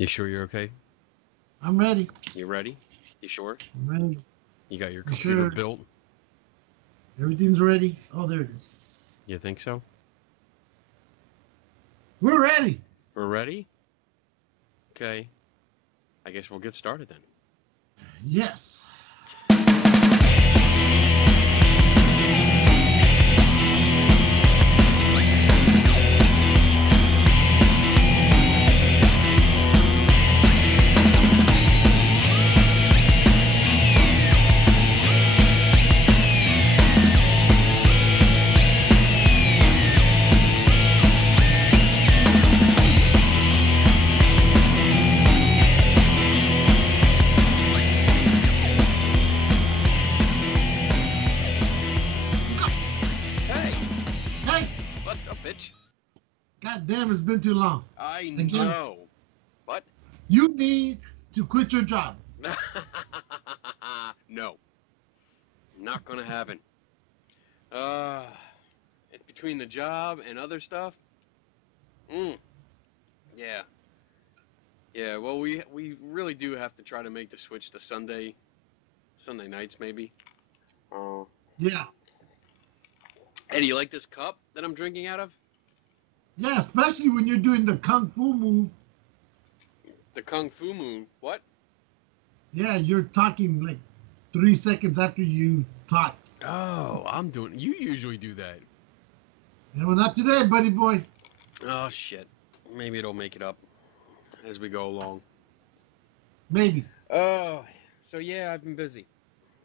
You sure you're okay? I'm ready. You ready? You sure? I'm ready. You got your I'm computer sure. built? Everything's ready. Oh, there it is. You think so? We're ready. We're ready? Okay. I guess we'll get started then. Yes. God damn, it's been too long. I Again, know. What? You need to quit your job. No. Not gonna happen. Between the job and other stuff. Yeah. Yeah, well, we really do have to try to make the switch to Sunday nights, maybe. Yeah. Hey, do you like this cup that I'm drinking out of? Yeah, especially when you're doing the kung fu move. The kung fu move? What? Yeah, you're talking like 3 seconds after you talked. Oh, you usually do that. Yeah, well, not today, buddy boy. Oh, shit. Maybe it'll make it up as we go along. Maybe. Oh, so yeah, I've been busy.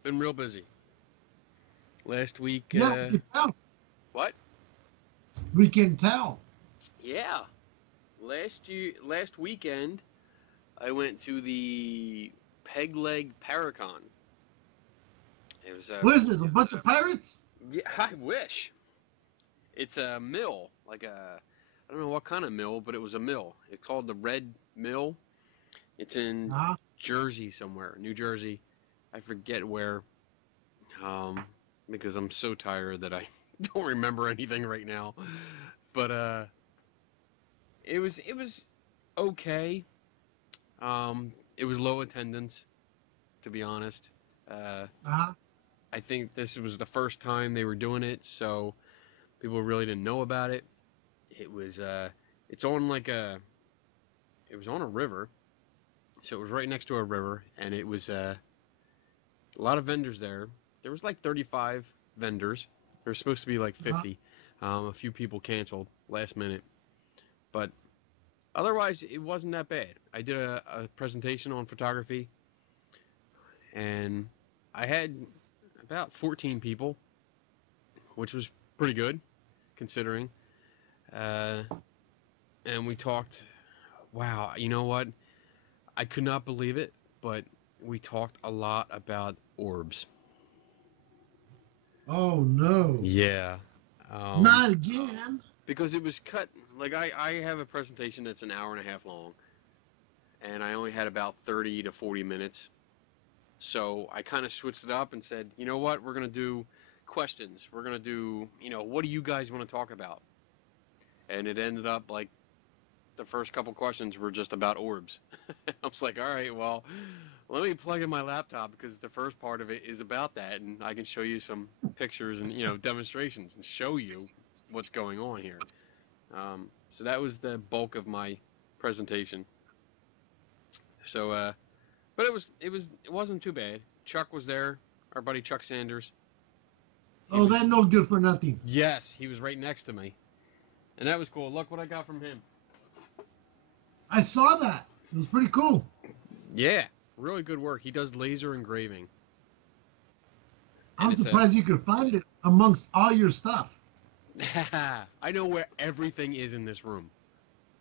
Been real busy. Last week, Yeah, we can tell. What? We can tell. Yeah. Last weekend, I went to the Peg Leg Paracon. It was What is this, a bunch of pirates? Yeah, I wish. It's a mill, I don't know what kind of mill, but it was a mill. It's called the Red Mill. It's in Jersey somewhere, New Jersey. I forget where, because I'm so tired that I don't remember anything right now. But it was okay. It was low attendance, to be honest. I think this was the first time they were doing it, so people really didn't know about it. It was it was on a river, so it was right next to a river, and it was a lot of vendors there. There was like 35 vendors. There was supposed to be like 50. A few people canceled last minute, but otherwise it wasn't that bad. I did a presentation on photography, and I had about 14 people, which was pretty good considering. And we talked, wow, you know what? I could not believe it, but we talked a lot about orbs. Oh, no. Yeah. Not again. Because it was cut, like I have a presentation that's an hour and a half long, and I only had about 30 to 40 minutes. So I kind of switched it up and said, you know what, we're going to do questions. We're going to do, what do you guys want to talk about? And it ended up like the first couple questions were just about orbs. I was like, all right, well, let me plug in my laptop because the first part of it is about that, and I can show you some pictures and, demonstrations and show you what's going on here. So that was the bulk of my presentation. So, but it wasn't too bad. Chuck was there, our buddy Chuck Sanders. That no good for nothing. Yes, he was right next to me. And that was cool. Look what I got from him. I saw that. It was pretty cool. Yeah, really good work. He does laser engraving. I'm surprised you could find it amongst all your stuff. I know where everything is in this room.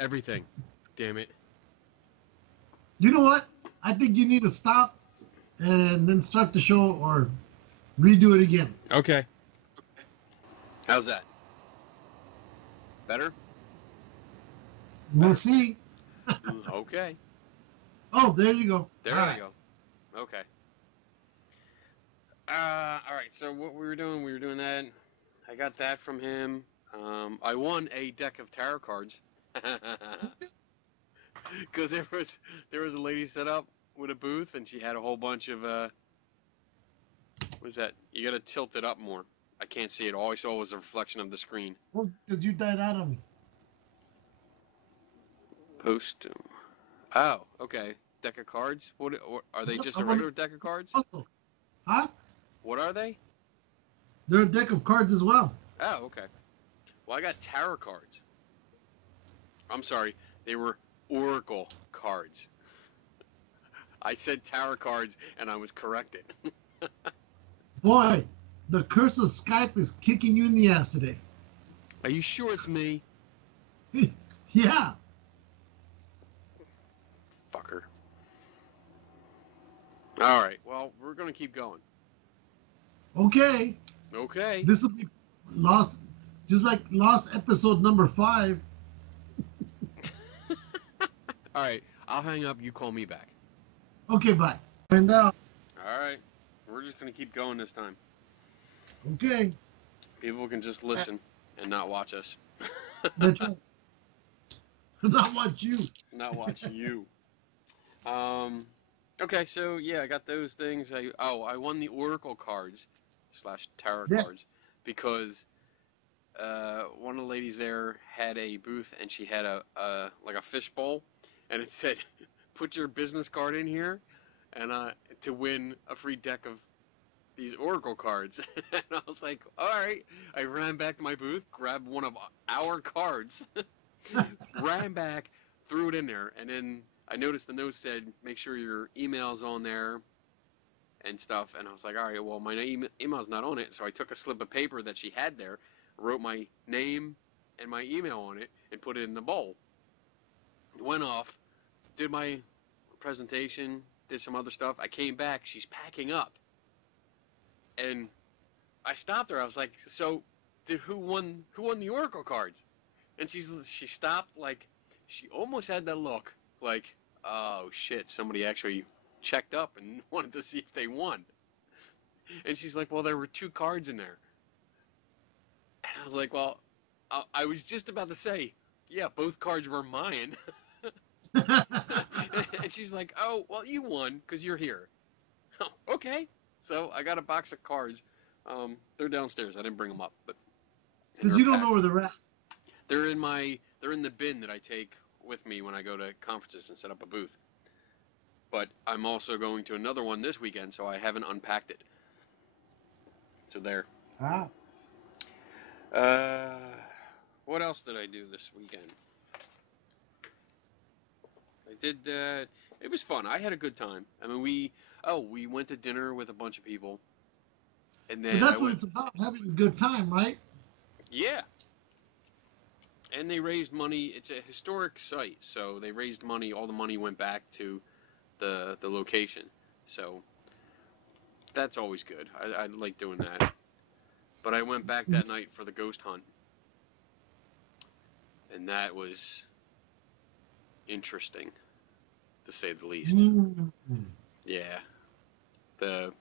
Everything. Damn it. You know what? I think you need to stop and then start the show or redo it again. Okay. How's that? Better? We'll see. Okay. Oh, there you go. There I go. Okay. All right. So what we were doing that. I got that from him. I won a deck of tarot cards. Because there was a lady set up with a booth, and she had a whole bunch of what is that? You gotta tilt it up more. I can't see it. All I saw was a reflection of the screen. Well, because you died out on me. Post. Oh, okay. Deck of cards. What are they? Just a regular deck of cards? Huh? What are they? They're a deck of cards as well. Oh, okay. Well, I got tarot cards. I'm sorry. They were oracle cards. I said tarot cards, and I was corrected. Boy, the curse of Skype is kicking you in the ass today. Are you sure it's me? Yeah. Fucker. All right. Well, we're going to keep going. Okay. Okay. This will be lost, just like lost episode number 5. All right. I'll hang up. You call me back. Okay, bye. And All right. We're just going to keep going this time. Okay. People can just listen and not watch us. That's right. Not watch you. Not watch you. Okay, so yeah, I got those things. I won the oracle cards / tarot cards because one of the ladies there had a booth and she had a like a fishbowl, and it said, "Put your business card in here," and to win a free deck of these oracle cards. And I was like, all right. I ran back to my booth, grabbed one of our cards, ran back, threw it in there, and then I noticed the note said, make sure your email's on there and stuff. And I was like, all right, well, my email's not on it. So I took a slip of paper that she had there, wrote my name and my email on it, and put it in the bowl. Went off, did my presentation, did some other stuff. I came back. She's packing up. And I stopped her. I was like, so who won the oracle cards? And she stopped, like, she almost had that look like, oh shit, somebody actually checked up and wanted to see if they won. And she's like, well, there were 2 cards in there. And I was like, well, I was just about to say, yeah, both cards were mine. And she's like, oh, well, you won because you're here. Oh, okay. So I got a box of cards. They're downstairs. I didn't bring them up, but because you don't know where they're at. They're in the bin that I take with me when I go to conferences and set up a booth. But I'm also going to another one this weekend, so I haven't unpacked it. So there. Ah. What else did I do this weekend? I did. It was fun. I had a good time. I mean, we went to dinner with a bunch of people, and then But that's what it's about, having a good time, right? Yeah. And they raised money. It's a historic site, so they raised money. All the money went back to the location. So that's always good. I like doing that. But I went back that night for the ghost hunt, and that was interesting, to say the least. Yeah. The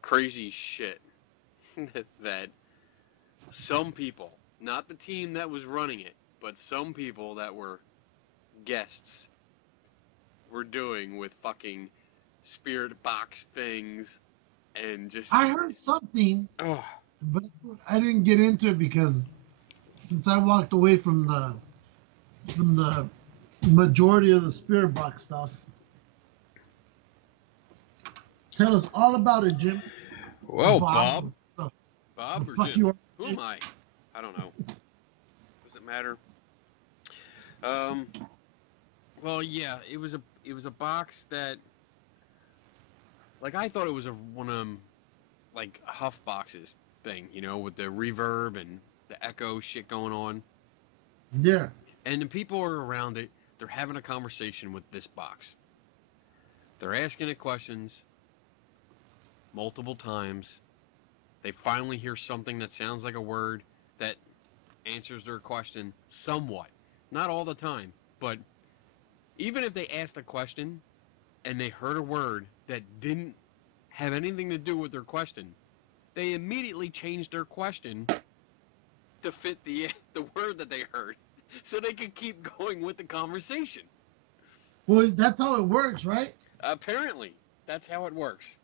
crazy shit that some people, not the team that was running it, but some people that were guests were doing with fucking spirit box things and just... I heard something, oh. but I didn't get into it because since I walked away from the majority of the spirit box stuff. Tell us all about it, Jim. Well, Bob or Jim? Who am I? I don't know. Does it matter? Well, yeah, it was a box that, like, I thought it was one of them, like, Huff boxes thing, you know, with the reverb and the echo shit going on. Yeah. And the people are around it. They're having a conversation with this box. They're asking it questions multiple times. They finally hear something that sounds like a word that answers their question somewhat. Not all the time, but even if they asked a question and they heard a word that didn't have anything to do with their question, they immediately changed their question to fit the word that they heard so they could keep going with the conversation. Well, that's how it works, right? Apparently, that's how it works.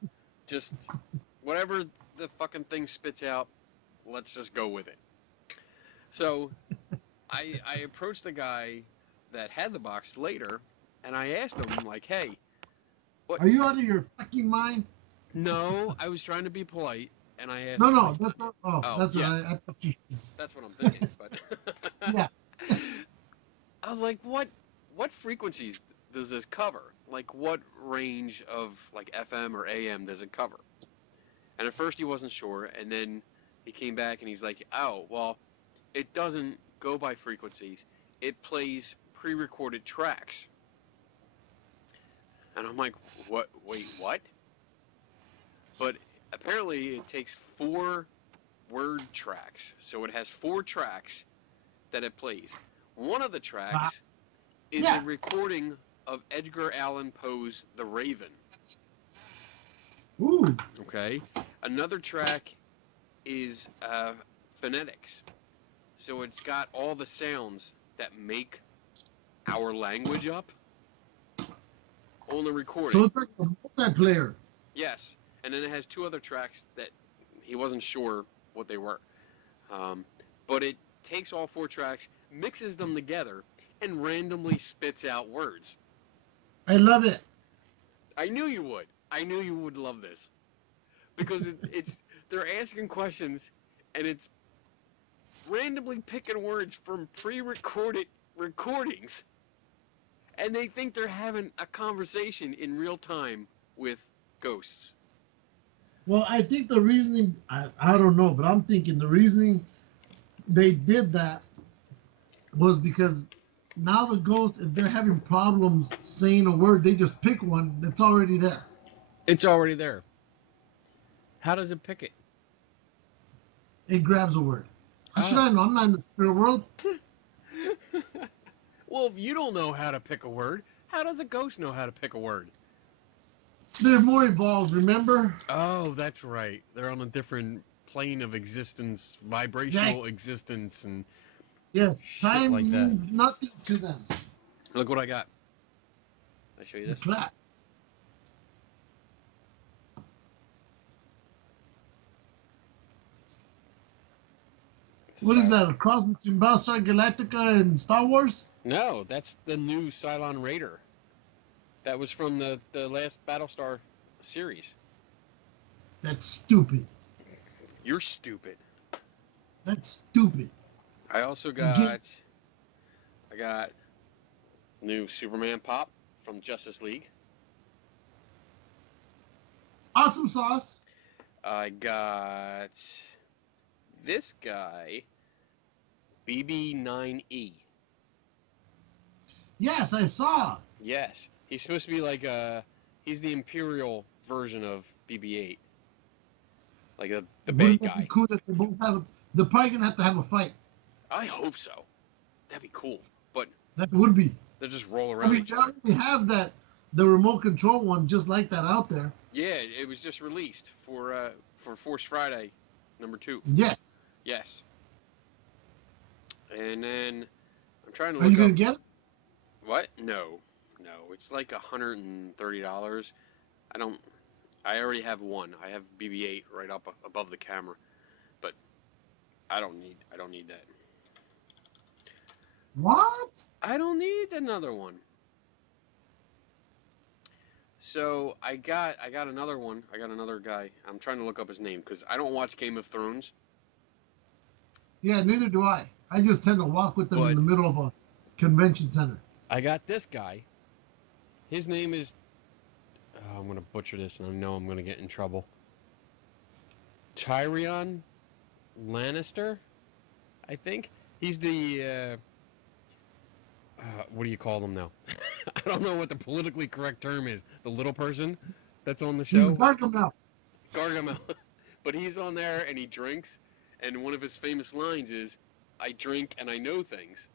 Just whatever the fucking thing spits out, let's just go with it. So I approached the guy that had the box later, and I asked him, like, hey, what? Are you out of your fucking mind? No, I was trying to be polite, and I asked No, him, no, like, that's not, oh, oh, that's yeah, what I thought you. that's what I'm thinking. But Yeah. I was like, what frequencies does this cover? Like, what range of, like, FM or AM does it cover? And at first he wasn't sure, and then he came back and he's like, oh, well, it doesn't go by frequencies. It plays pre-recorded tracks. And I'm like, what? Wait, what? But apparently it takes 4 word tracks. So it has 4 tracks that it plays. One of the tracks is a recording of Edgar Allan Poe's The Raven. Ooh. Okay. Another track is phonetics. So it's got all the sounds that make our language up on the recording. So it's like a multiplayer. Yes. And then it has 2 other tracks that he wasn't sure what they were. But it takes all 4 tracks, mixes them together, and randomly spits out words. I love it. I knew you would. I knew you would love this. Because it's they're asking questions, and it's randomly picking words from pre-recorded recordings. And they think they're having a conversation in real time with ghosts. Well, I think the reasoning, I don't know, but I'm thinking the reasoning they did that was because now the ghosts, if they're having problems saying a word, they just pick one that's already there. It's already there. How does it pick it? It grabs a word. How should I know? I'm not in the spirit world. Well, if you don't know how to pick a word, how does a ghost know how to pick a word? They're more evolved, remember? Oh, that's right. They're on a different plane of existence, vibrational existence, and yes, time like that. means nothing to them. Look what I got. Can I show you this? Clap. What is that? A cross between Battlestar Galactica and Star Wars? No, that's the new Cylon Raider. That was from the last Battlestar series. That's stupid. You're stupid. That's stupid. I also got new Superman pop from Justice League. Awesome sauce. I got this guy, BB9E. Yes, I saw. Yes, he's supposed to be like he's the Imperial version of BB-8, like the bad guy. Be cool that they both have. They're probably gonna have to have a fight. I hope so. That'd be cool. But that would be. They'll just roll around. I mean, they already have the remote control one just like that out there. Yeah, it was just released for Force Friday, &2. Yes. Yes. And then I'm trying to. Are you gonna get it? What? No, it's like $130. I already have one. I have BB-8 right up above the camera, but I don't need that. What? I don't need another one. So I got another one. I got another guy. I'm trying to look up his name because I don't watch Game of Thrones. Yeah, neither do I. I just tend to walk with them in the middle of a convention center. I got this guy. His name is... Oh, I'm going to butcher this, and I know I'm going to get in trouble. Tyrion Lannister, I think. He's the... what do you call them now? I don't know what the politically correct term is. The little person that's on the show. He's Gargamel. Gargamel. But he's on there, and he drinks, and one of his famous lines is, I drink and I know things.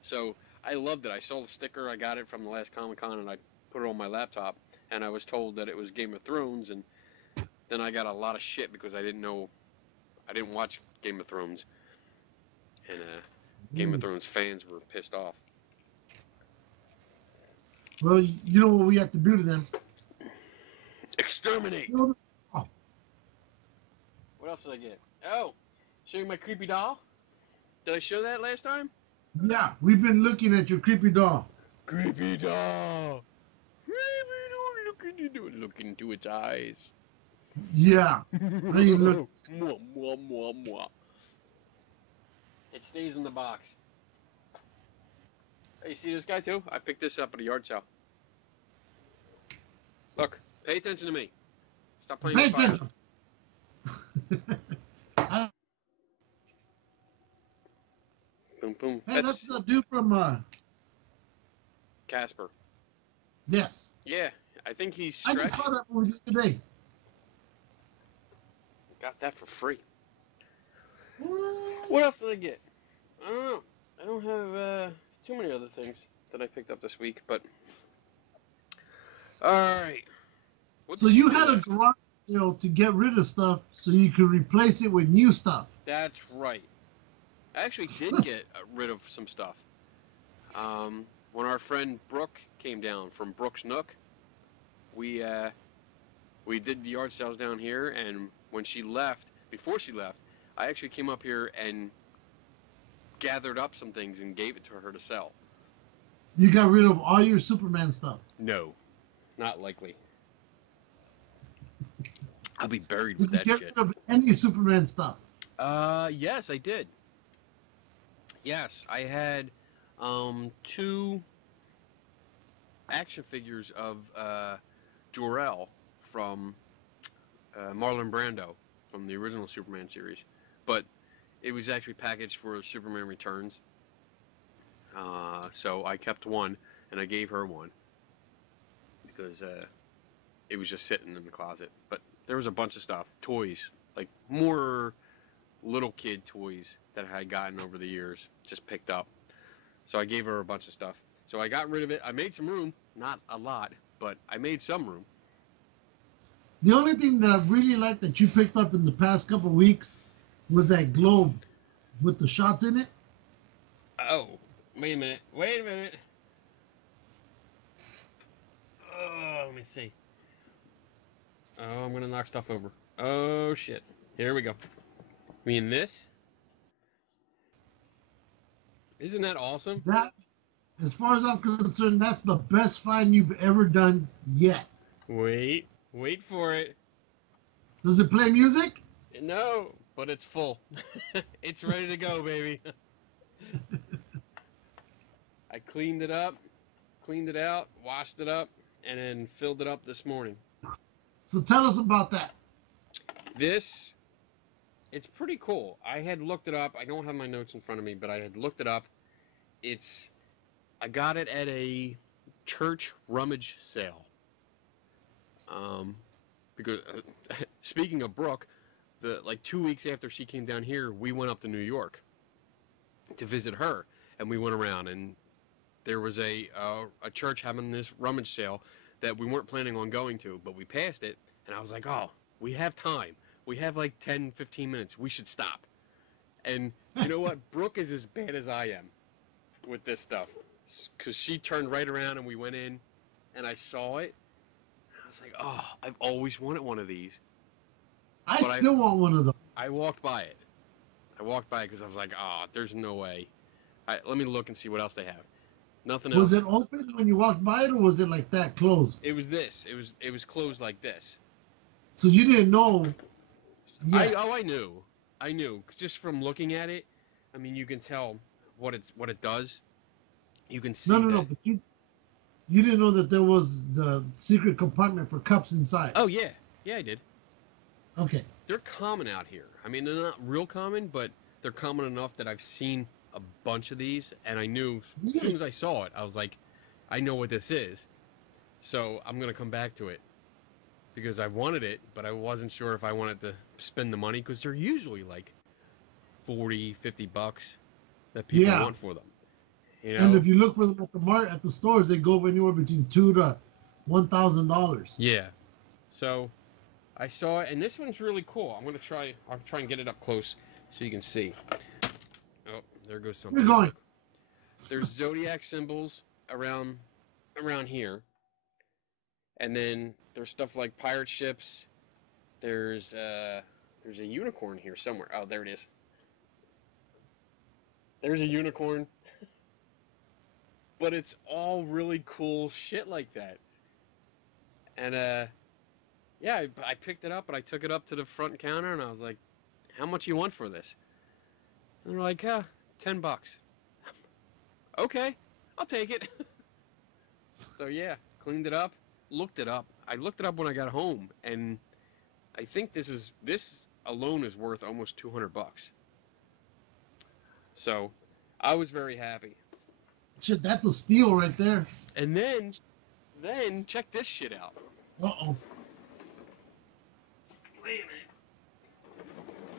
So I loved it. I saw the sticker. I got it from the last Comic-Con, and I put it on my laptop, and I was told that it was Game of Thrones, and then I got a lot of shit because I didn't watch Game of Thrones, and Game of Thrones fans were pissed off. Well, you know what we have to do to them? Exterminate. Oh, What else did I get? Oh, show you my creepy doll. Did I show that last time? yeah, we've been looking at your creepy doll. Creepy doll. Look into its eyes. Yeah. How you look? Mwah, mwah, mwah, mwah. It stays in the box. Hey, you see this guy too? I picked this up at a yard sale. Look, pay attention to me. Stop playing with fire. Boom, boom. Hey, that's the dude from Casper. Yes. Yeah, I think he's I just saw that movie today. Got that for free. What else did I get? I don't know. I don't have too many other things that I picked up this week, but all right. So you had a garage sale to get rid of stuff so you could replace it with new stuff. That's right. I actually did get rid of some stuff. When our friend Brooke came down from Brooke's Nook, we did the yard sales down here, and when she left, before she left, I actually came up here and gathered up some things and gave it to her to sell. You got rid of all your Superman stuff. No, not likely. I'll be buried with that shit. Did you get rid of any Superman stuff? Yes, I did. Yes, I had 2 action figures of Jor-El from Marlon Brando from the original Superman series, but it was actually packaged for Superman Returns. So I kept one, and I gave her one because it was just sitting in the closet. But there was a bunch of stuff, toys, like more little kid toys that I had gotten over the years, just picked up. So I gave her a bunch of stuff. So I got rid of it. I made some room, not a lot, but I made some room. The only thing that I really liked that you picked up in the past couple of weeks was that globe with the shots in it. Oh, wait a minute. Wait a minute. Oh, let me see. Oh, I'm going to knock stuff over. Oh, shit. Here we go. I mean, this? Isn't that awesome? That, as far as I'm concerned, that's the best find you've ever done yet. Wait for it. Does it play music? No, but it's full. It's ready to go, baby. I cleaned it up, cleaned it out, washed it up, and then filled it up this morning. So tell us about that. This, it's pretty cool. I had looked it up. I don't have my notes in front of me, but I had looked it up. I got it at a church rummage sale. Because speaking of Brooke, like 2 weeks after she came down here, we went up to New York to visit her, and we went around, and there was a church having this rummage sale that we weren't planning on going to, but we passed it, and I was like, oh, we have time. We have like 10, 15 minutes. We should stop. And you know what? Brooke is as bad as I am with this stuff, because she turned right around, and we went in, and I saw it. I was like, oh, I've always wanted one of these. I still want one of those. I walked by it. Because I was like, oh, there's no way. Let me look and see what else they have. Nothing else. Was it open when you walked by it, or was it like that closed? It was this. It was closed like this. So you didn't know yet. I knew. I knew. Just from looking at it, I mean, you can tell what it does. You can see. No. But you didn't know that there was the secret compartment for cups inside. Oh, yeah. Yeah, I did. Okay. They're common out here. I mean, they're not real common, but they're common enough that I've seen a bunch of these, and I knew as soon as I saw it, I was like, I know what this is. So I'm going to come back to it because I wanted it, but I wasn't sure if I wanted to spend the money because they're usually like $40, $50 that people want for them. You know? And if you look for them at the stores, they go anywhere between $2,000 to $1,000. Yeah. So I saw it, and this one's really cool. I'll try and get it up close so you can see. Oh, there goes something. You're going. There's zodiac symbols around around here. And then there's stuff like pirate ships. There's a unicorn here somewhere. Oh, there it is. There's a unicorn. But it's all really cool shit like that. And yeah, I picked it up and I took it up to the front counter and I was like, "How much you want for this?" And they're like, $10. Okay, I'll take it. So yeah, cleaned it up, looked it up. I looked it up when I got home, and I think this alone is worth almost $200. So I was very happy. Shit, that's a steal right there. And then check this shit out. Uh-oh. Wait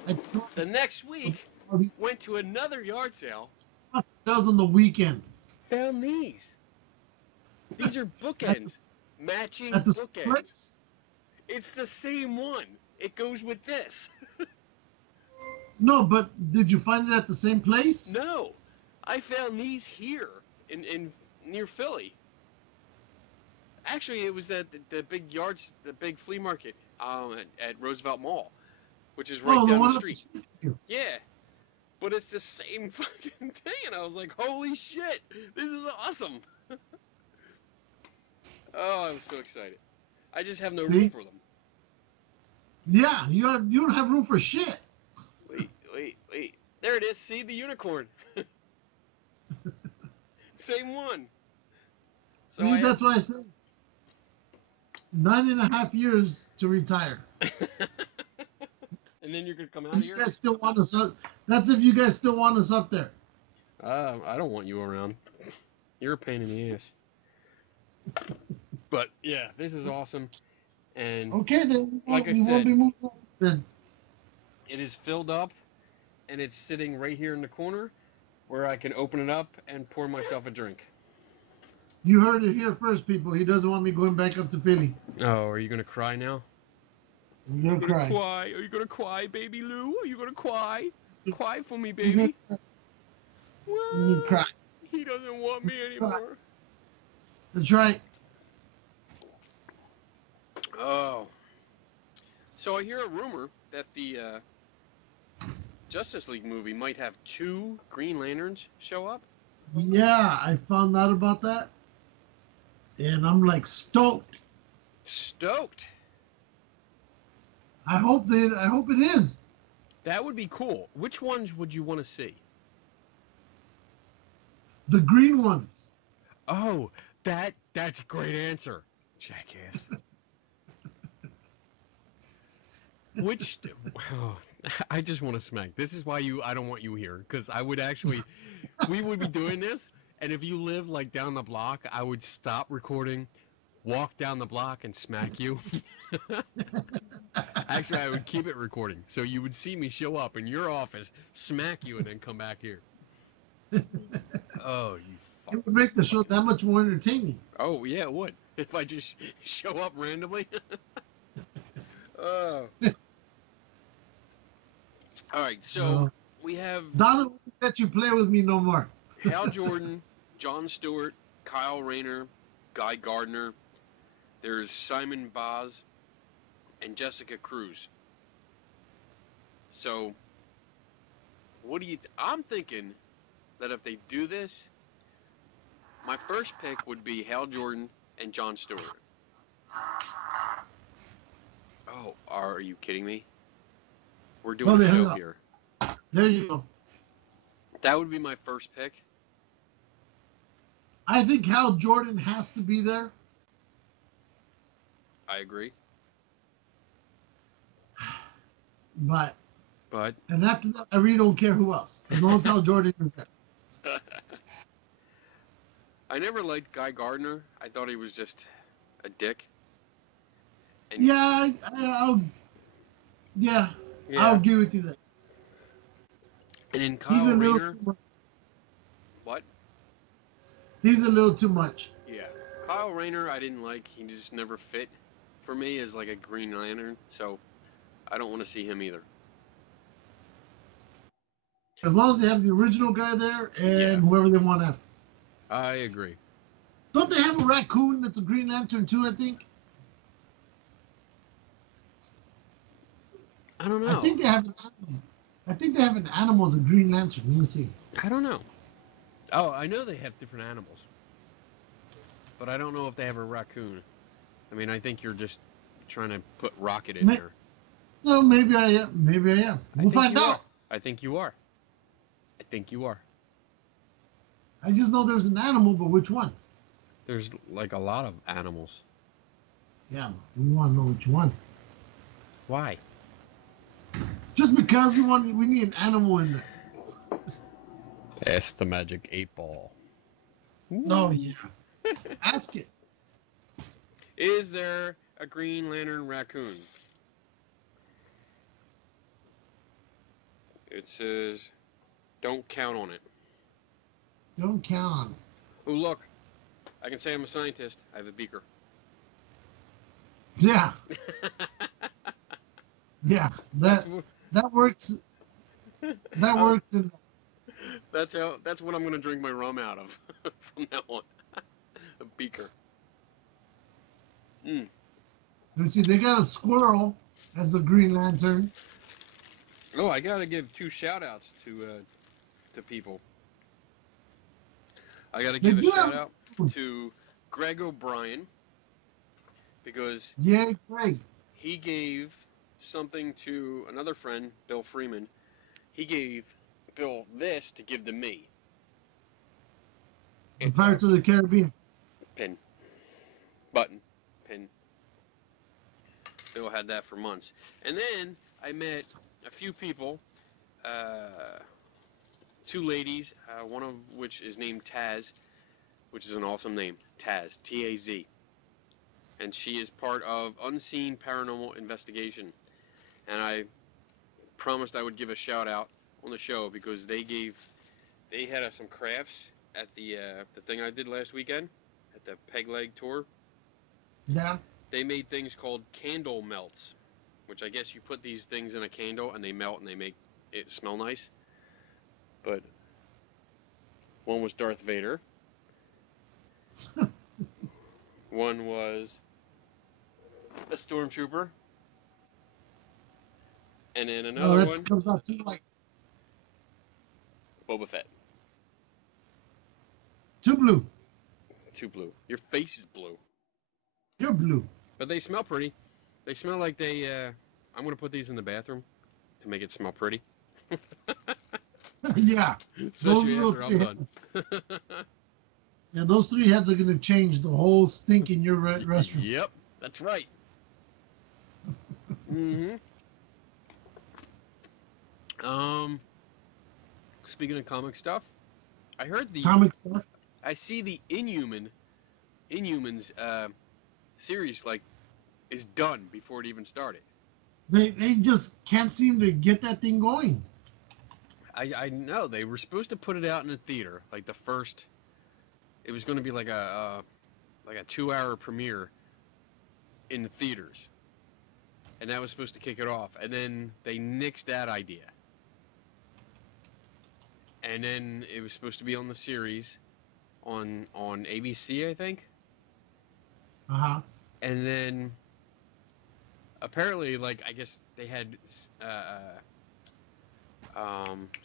a minute. The next week, went to another yard sale. That was on the weekend. Found these. These are bookends. Matching at the bookends. place? It's the same one. It goes with this. No, but did you find it at the same place? No. I found these here in near Philly. Actually, it was the big flea market at Roosevelt Mall, which is right down the street. Yeah. But it's the same fucking thing, and I was like, holy shit, this is awesome. Oh, I'm so excited. I just have no room for them. Yeah, you don't have room for shit. Wait. There it is. See the unicorn. Same one. So see, that's why I said 9.5 years to retire. And then you're gonna come out here. You guys still want us up? That's if you guys still want us up there. I don't want you around. You're a pain in the ass. But yeah, this is awesome. And okay, then like I we said, won't be moving on then. It is filled up, and it's sitting right here in the corner, where I can open it up and pour myself a drink. You heard it here first, people. He doesn't want me going back up to Philly. Oh, are you gonna cry now? I'm gonna cry. Are you gonna cry, baby Lou? Are you gonna cry? Cry for me, baby. You cry. He doesn't want me anymore. That's right. Oh. So I hear a rumor that the Justice League movie might have 2 Green Lanterns show up. Yeah, I found out about that. And I'm like stoked. Stoked. I hope it is. That would be cool. Which ones would you want to see? The green ones. Oh, that's a great answer, jackass. Which, oh, I just want to smack. This is why I don't want you here, because I would actually, we would be doing this, and if you live like down the block, I would stop recording, walk down the block, and smack you. Actually, I would keep it recording, so you would see me show up in your office, smack you, and then come back here. Oh, you fuck. It would make the show that much more entertaining. Oh, yeah, it would. If I just show up randomly. Oh. All right, so we have... Donna won't let you play with me no more. Hal Jordan, Jon Stewart, Kyle Rayner, Guy Gardner. There's Simon Baz and Jessica Cruz. So, what do you... I'm thinking that if they do this, my first pick would be Hal Jordan and Jon Stewart. Oh, are you kidding me? We're doing a show here. There you go. That would be my first pick. I think Hal Jordan has to be there. I agree. But and after that, I really don't care who else. As long as Hal Jordan is there. I never liked Guy Gardner. I thought he was just a dick. And yeah, I'll agree with you there. And then Kyle Rayner. What? He's a little too much. Yeah. Kyle Rayner, I didn't like. He just never fit for me as like a Green Lantern. So I don't want to see him either. As long as they have the original guy there and whoever they want after. I agree. Don't they have a raccoon that's a Green Lantern too? I think. I don't know. I think they have an animal. I think they have an animal as a Green Lantern. Let me see. I don't know. Oh, I know they have different animals, but I don't know if they have a raccoon. I mean, I think you're just trying to put Rocket in there. No, maybe I am. Maybe I am. We'll find out. I think you are. I think you are. I just know there's an animal, but which one? There's like a lot of animals. Yeah, we want to know which one. Why? Just because we need an animal in there. That's the magic 8-ball. Oh yeah. Ask it. Is there a Green Lantern raccoon? It says, don't count on it. Don't count on it. Oh, look. I can say I'm a scientist. I have a beaker. Yeah. Yeah. That works. That works. That's what I'm going to drink my rum out of from now on. A beaker. Let me see. They got a squirrel as a Green Lantern. Oh, I got to give 2 shout-outs to people. I got to give a shout-out to Greg O'Brien because Greg. He gave something to another friend, Bill Freeman. He gave Bill this to give to me. The Pirates of the Caribbean. Pin. Button. Pin. Bill had that for months. And then I met a few people, 2 ladies, one of which is named Taz, which is an awesome name. Taz. T-A-Z. And she is part of Unseen Paranormal Investigation. And I promised I would give a shout out on the show because they had some crafts at the thing I did last weekend at the Peg Leg tour. Yeah. They made things called candle melts, which I guess you put these things in a candle and they melt and they make it smell nice. But one was Darth Vader. One was a stormtrooper. And then another one comes out too like Boba Fett. Too blue. Too blue. Your face is blue. You're blue. But they smell pretty. They smell like they I'm gonna put these in the bathroom to make it smell pretty. Yeah. Especially after I'm done. Yeah, those 3 heads are gonna change the whole stink in your restroom. Yep, that's right. Speaking of comic stuff, I heard the comic stuff. I see the Inhumans series is done before it even started. They just can't seem to get that thing going. I know they were supposed to put it out in a theater, like the first. It was going to be like a 2-hour premiere in the theaters, and that was supposed to kick it off. And then they nixed that idea. And then it was supposed to be on the series, on ABC, I think. And then apparently, I guess they had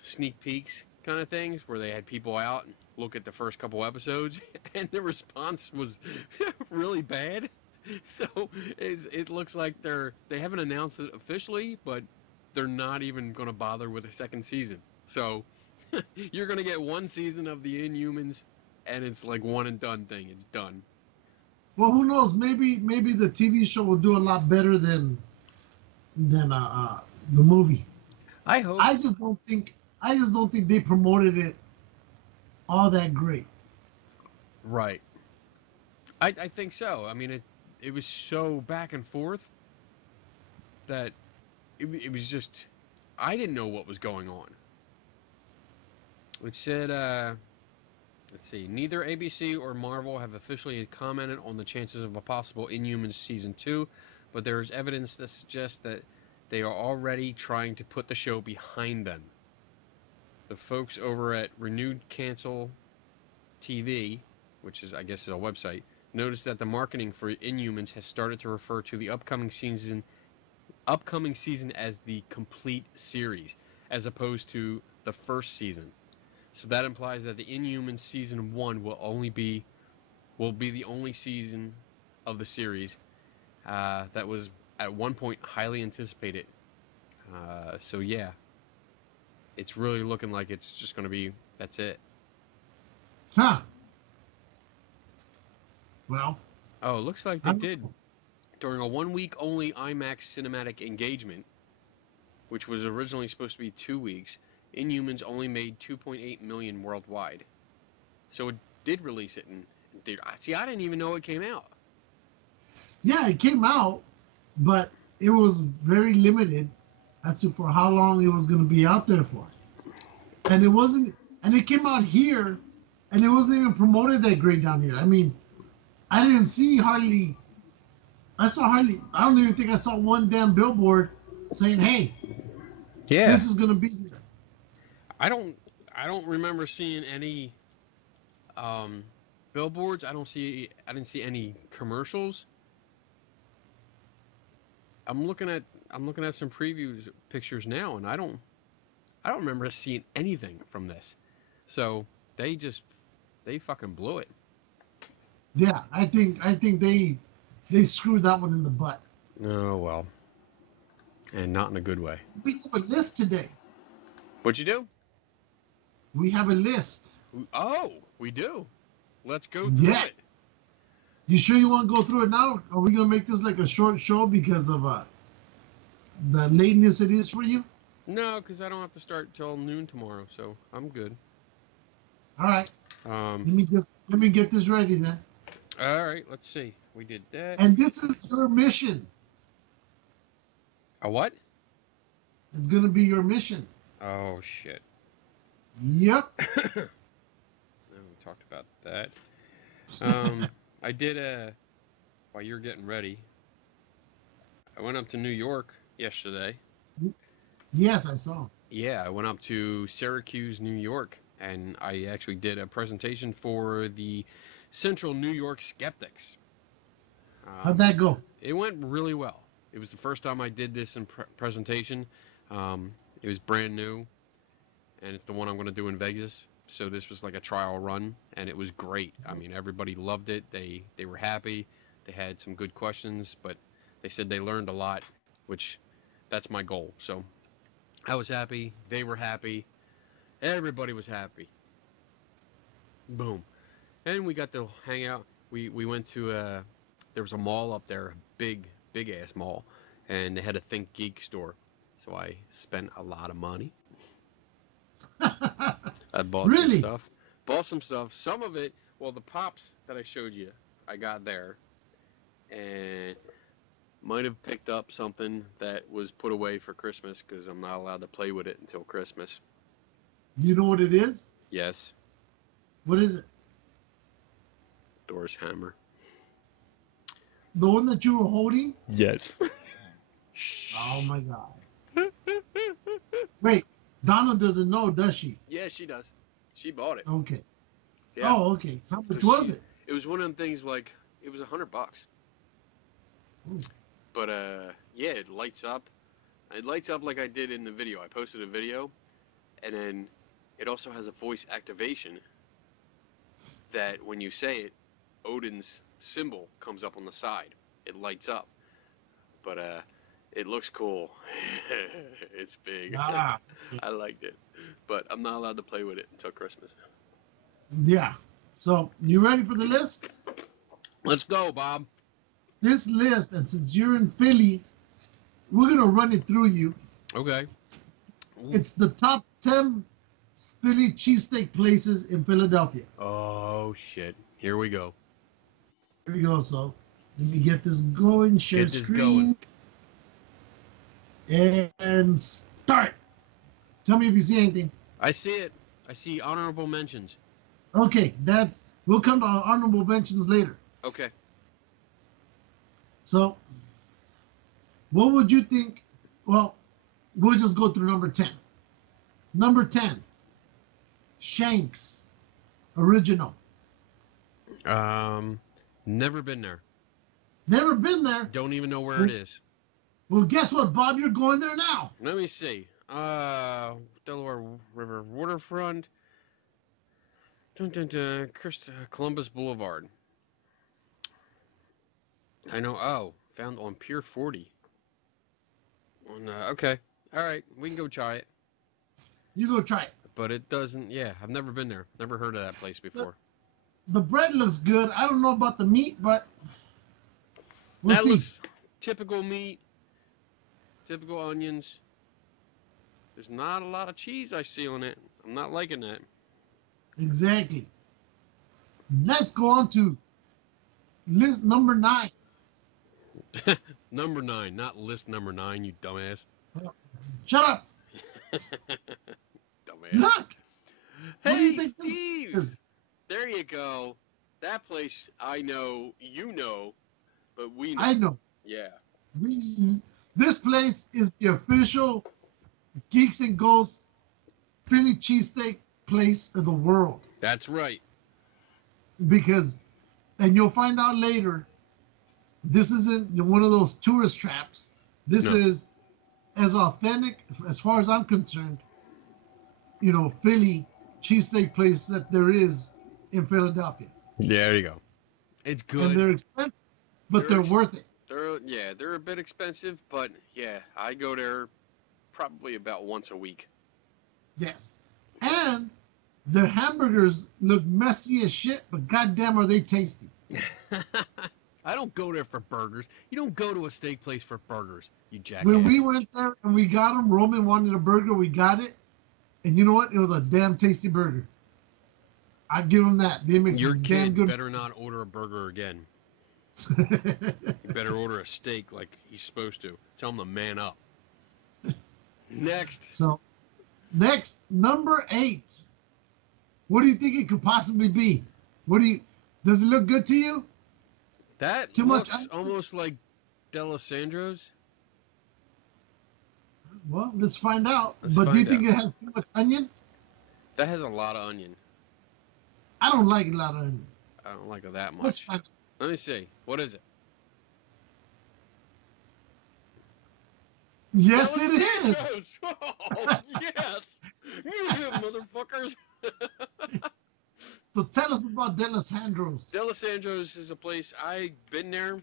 sneak peeks kind of things where they had people out and look at the first couple episodes, and the response was really bad. So it looks like they haven't announced it officially, but they're not even going to bother with a second season. So you're going to get 1 season of the Inhumans, and it's like one and done thing. It's done. Well, who knows? Maybe the TV show will do a lot better than the movie. I hope. I just don't think they promoted it all that great. Right. I think so. I mean, it was so back and forth that it was just, I didn't know what was going on. It said, let's see, neither ABC or Marvel have officially commented on the chances of a possible Inhumans Season 2, but there is evidence that suggests that they are already trying to put the show behind them. The folks over at Renewed Cancel TV which is, I guess, is a website, noticed that the marketing for Inhumans has started to refer to the upcoming season as the complete series, as opposed to the first season. So that implies that the Inhumans season 1 will be the only season of the series that was at one point highly anticipated. So yeah, it's really looking like it's just going to be, that's it. Huh. Well. Oh, it looks like they did. During a 1 week only IMAX cinematic engagement, which was originally supposed to be 2 weeks, Inhumans only made 2.8 million worldwide. So it did release it in theater. See, I didn't even know it came out. Yeah, it came out, but it was very limited as to for how long it was going to be out there for. And it wasn't, and it came out here, and it wasn't even promoted that great down here. I mean, I didn't see hardly, I don't even think I saw one damn billboard saying, hey, yeah, this is going to be here. I don't remember seeing any billboards. I didn't see any commercials. I'm looking at some preview pictures now, and I don't remember seeing anything from this. So they fucking blew it. Yeah, I think they screwed that one in the butt. Oh well, and not in a good way. We have a list today. What'd you do? We have a list. Oh, we do. Let's go through it. You sure you want to go through it now? Are we going to make this like a short show because of the lateness it is for you? No, because I don't have to start till noon tomorrow, so I'm good. All right. Let me get this ready then. All right, let's see. We did that. And this is your mission. A what? It's going to be your mission. Oh, shit. Yep. We talked about that. I did while you're getting ready, I went up to New York yesterday. Yes, I saw. Yeah, I went up to Syracuse, New York, and I actually did a presentation for the Central New York Skeptics. How'd that go? It went really well. It was the first time I did this in presentation. It was brand new, and it's the one I'm going to do in Vegas. So this was like a trial run, and it was great. I mean, everybody loved it. They were happy. They had some good questions, but they said they learned a lot, which that's my goal. So I was happy. They were happy. Everybody was happy. Boom. And we got to hang out. We went to there was a mall up there, a big ass mall, and they had a Think Geek store. So I spent a lot of money. I bought some stuff. Bought some stuff. Some of it, well, the pops that I showed you, I got there, and might have picked up something that was put away for Christmas because I'm not allowed to play with it until Christmas. Do you know what it is? Yes. What is it? Thor's hammer. The one that you were holding? Yes. Oh my god. Wait, Donna doesn't know, does she? Yeah, she does. She bought it. Okay. Yeah. Oh, okay. How much was it? It was one of them things like, it was $100. Ooh. But yeah, it lights up. It lights up like I did in the video. I posted a video, and then it also has a voice activation that when you say it, Odin's symbol comes up on the side. It lights up. But it looks cool. It's big. Ah. I liked it. But I'm not allowed to play with it until Christmas. Yeah. So, you ready for the list? Let's go, Bob. This list, and since you're in Philly, we're going to run it through you. Okay. It's the top 10 Philly cheesesteak places in Philadelphia. Oh, shit. Here we go. Here we go. So, let me get this going. Share screen. And start. Tell me if you see anything. I see it. I see honorable mentions. Okay, we'll come to our honorable mentions later. Okay. So, what would you think? Well, we'll just go through number 10. Number 10, Shanks Original. Never been there. Never been there? Don't even know where it is. Well, guess what, Bob? You're going there now. Let me see. Delaware River waterfront. Columbus Boulevard. I know. Oh, found on Pier 40. Okay. All right. We can go try it. You go try it. But it doesn't. Yeah, I've never been there. Never heard of that place before. The bread looks good. I don't know about the meat, but we'll see. Looks typical meat. Typical onions. There's not a lot of cheese I see on it. I'm not liking that. Exactly. Let's go on to list number 9. Number 9, not list number 9, you dumbass. Shut up. Dumbass. Look. Hey, Steve. There you go. That place I know, you know, but we know. I know. Yeah. This place is the official Geeks and Ghosts Philly cheesesteak place of the world. That's right. Because, and you'll find out later, this isn't one of those tourist traps. This is as authentic, as far as I'm concerned, Philly cheesesteak place that there is in Philadelphia. Yeah, there you go. It's good. And they're expensive, but they're worth it. They're a bit expensive, but yeah, I go there probably about once a week. Yes. And their hamburgers look messy as shit, but goddamn are they tasty. I don't go there for burgers. You don't go to a steak place for burgers, you jackass. When we went there and we got them, Roman wanted a burger, we got it. And you know what? It was a damn tasty burger. I give them that. They make Your some kid damn good. Better not order a burger again. You better order a steak like he's supposed to. Tell him to man up. Next. So, next, number 8. What do you think it could possibly be? Does it look good to you? That looks almost like D'Alessandro's. Well, let's find out. But do you think it has too much onion? That has a lot of onion. I don't like a lot of onion. I don't like it that much. Let's find out. Let me see. What is it? Yes, it is. Oh, yes. You motherfuckers. So tell us about D'Alessandro's. D'Alessandro's is a place I've been there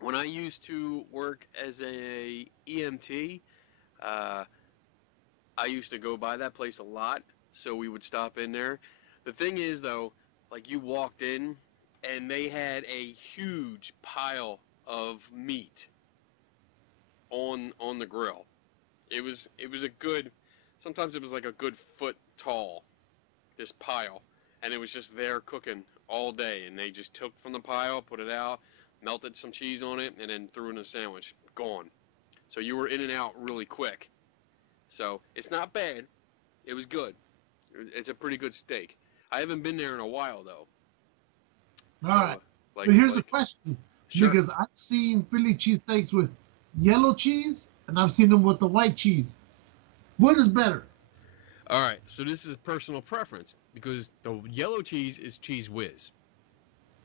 when I used to work as a EMT. I used to go by that place a lot, so we would stop in there. The thing is, though, like you walked in, and they had a huge pile of meat on the grill. It was a good, sometimes it was like a good foot tall, this pile, and it was just there cooking all day, and they just took from the pile, put it out, melted some cheese on it, and then threw in a sandwich. Gone. So you were in and out really quick. So it's not bad. It was good. It's a pretty good steak. I haven't been there in a while, though. All right. But here's the question. Sure. Because I've seen Philly cheesesteaks with yellow cheese, and I've seen them with the white cheese. What is better? All right. So this is a personal preference, because the yellow cheese is Cheese Whiz.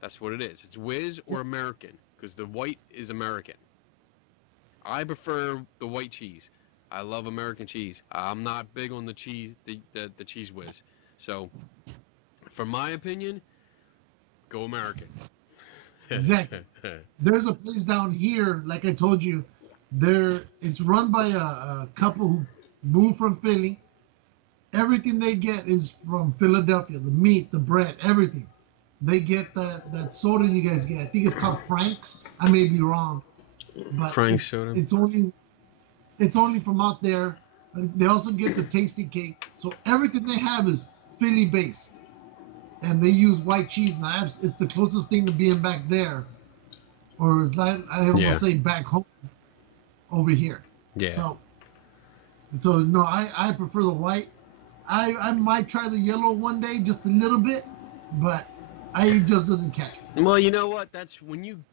That's what it is. It's Whiz or American, because the white is American. I prefer the white cheese. I love American cheese. I'm not big on the cheese, the Cheese Whiz. So, for my opinion, go American. Exactly. There's a place down here, like I told you, it's run by a couple who moved from Philly. Everything they get is from Philadelphia. The meat, the bread, everything. They get that soda you guys get. I think it's called Frank's. I may be wrong. But Frank's soda. It's only from out there. They also get the tasty cake. So everything they have is Philly based. And they use white cheese. Now it's the closest thing to being back there. Or it's like, I almost say back home over here. Yeah. So no, I prefer the white. I might try the yellow one day, just a little bit, but it just doesn't catch me. Well, you know what? That's when you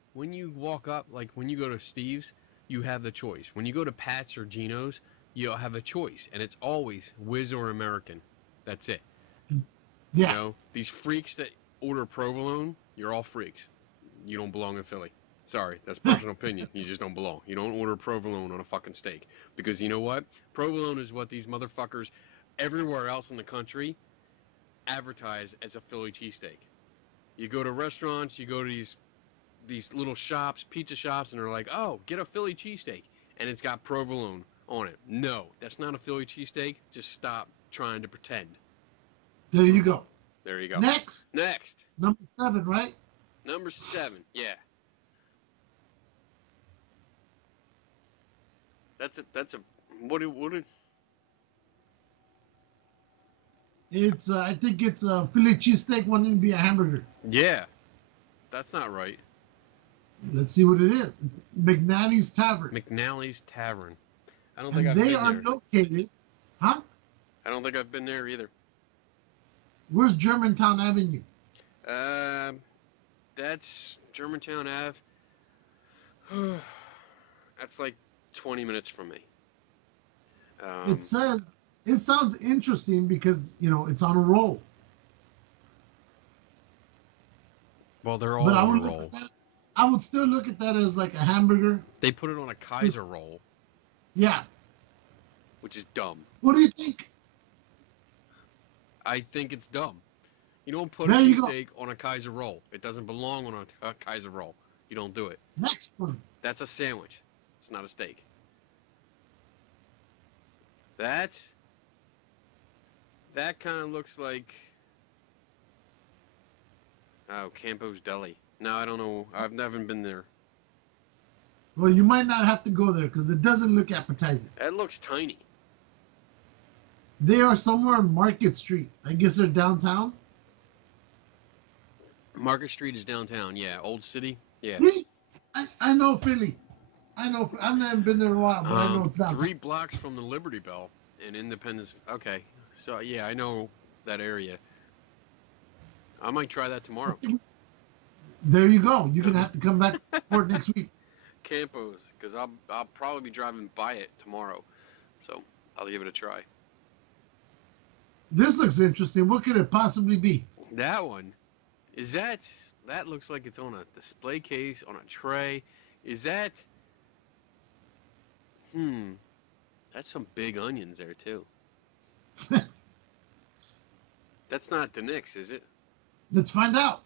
walk up, like when you go to Steve's, you have the choice. When you go to Pat's or Gino's, you have a choice, and it's always Whiz or American. That's it. Yeah. You know, these freaks that order provolone, You're all freaks. You don't belong in Philly. Sorry, that's personal opinion. You just don't belong. You don't order provolone on a fucking steak. Because you know what? Provolone is what these motherfuckers everywhere else in the country advertise as a Philly cheesesteak. You go to restaurants, you go to these little shops, pizza shops, and they're like, oh, get a Philly cheesesteak. And it's got provolone on it. No, that's not a Philly cheesesteak. Just stop trying to pretend. There you go. There you go. Next. Number 7, right? Number 7, yeah. That's a what It's I think it's a Philly cheesesteak wanting to be a hamburger. Yeah. That's not right. Let's see what it is. It's McNally's Tavern. McNally's Tavern. I don't think And I've they been are there. located, huh? I don't think I've been there either. Where's Germantown Avenue? That's Germantown Ave. That's like 20 minutes from me. It sounds interesting because, you know, it's on a roll. Well, they're all But on a roll. I would still look at that as like a hamburger. They put it on a Kaiser roll. Yeah. Which is dumb. What do you think? I think it's dumb. You don't put a cheesesteak on a Kaiser roll. It doesn't belong on a Kaiser roll. You don't do it. Next one. That's a sandwich. It's not a steak. That kind of looks like... Oh, Campo's Deli. No, I don't know. I've never been there. Well, you might not have to go there because it doesn't look appetizing. That looks tiny. They are somewhere on Market Street. I guess they're downtown. Market Street is downtown, yeah. Old City, yeah. I know Philly. I know. I've never been there in a while, but I know it's downtown. 3 blocks from the Liberty Bell in Independence. Okay, so yeah, I know that area. I might try that tomorrow. There you go. You're gonna have to come back for it next week. Campo's, because I'll probably be driving by it tomorrow, so I'll give it a try. This looks interesting. What could it possibly be? That one, is that looks like it's on a display case on a tray. Is that? That's some big onions there too. That's not the Knicks, is it? Let's find out.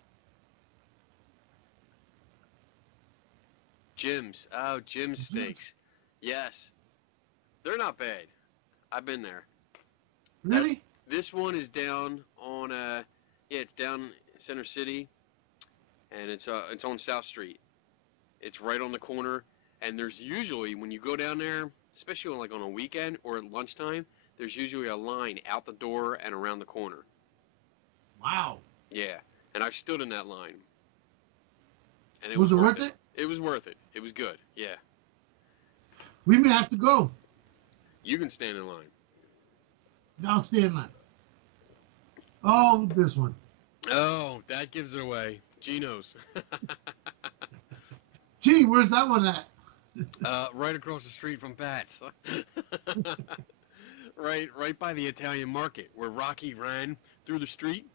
Jim's. Oh, Jim's Steaks. Yes. They're not bad. I've been there. Really? This one is down on it's down Center City, and it's on South Street. It's right on the corner, and there's usually, when you go down there, especially on a weekend or at lunchtime, there's usually a line out the door and around the corner. Wow. Yeah, and I've stood in that line. And Was it worth it? It was worth it. It was good. Yeah. We may have to go. You can stand in line. I'll stay in line. Oh, this one. Oh, that gives it away. Gino's. Gee, where's that one at? Right across the street from Pat's. right by the Italian market where Rocky ran through the street.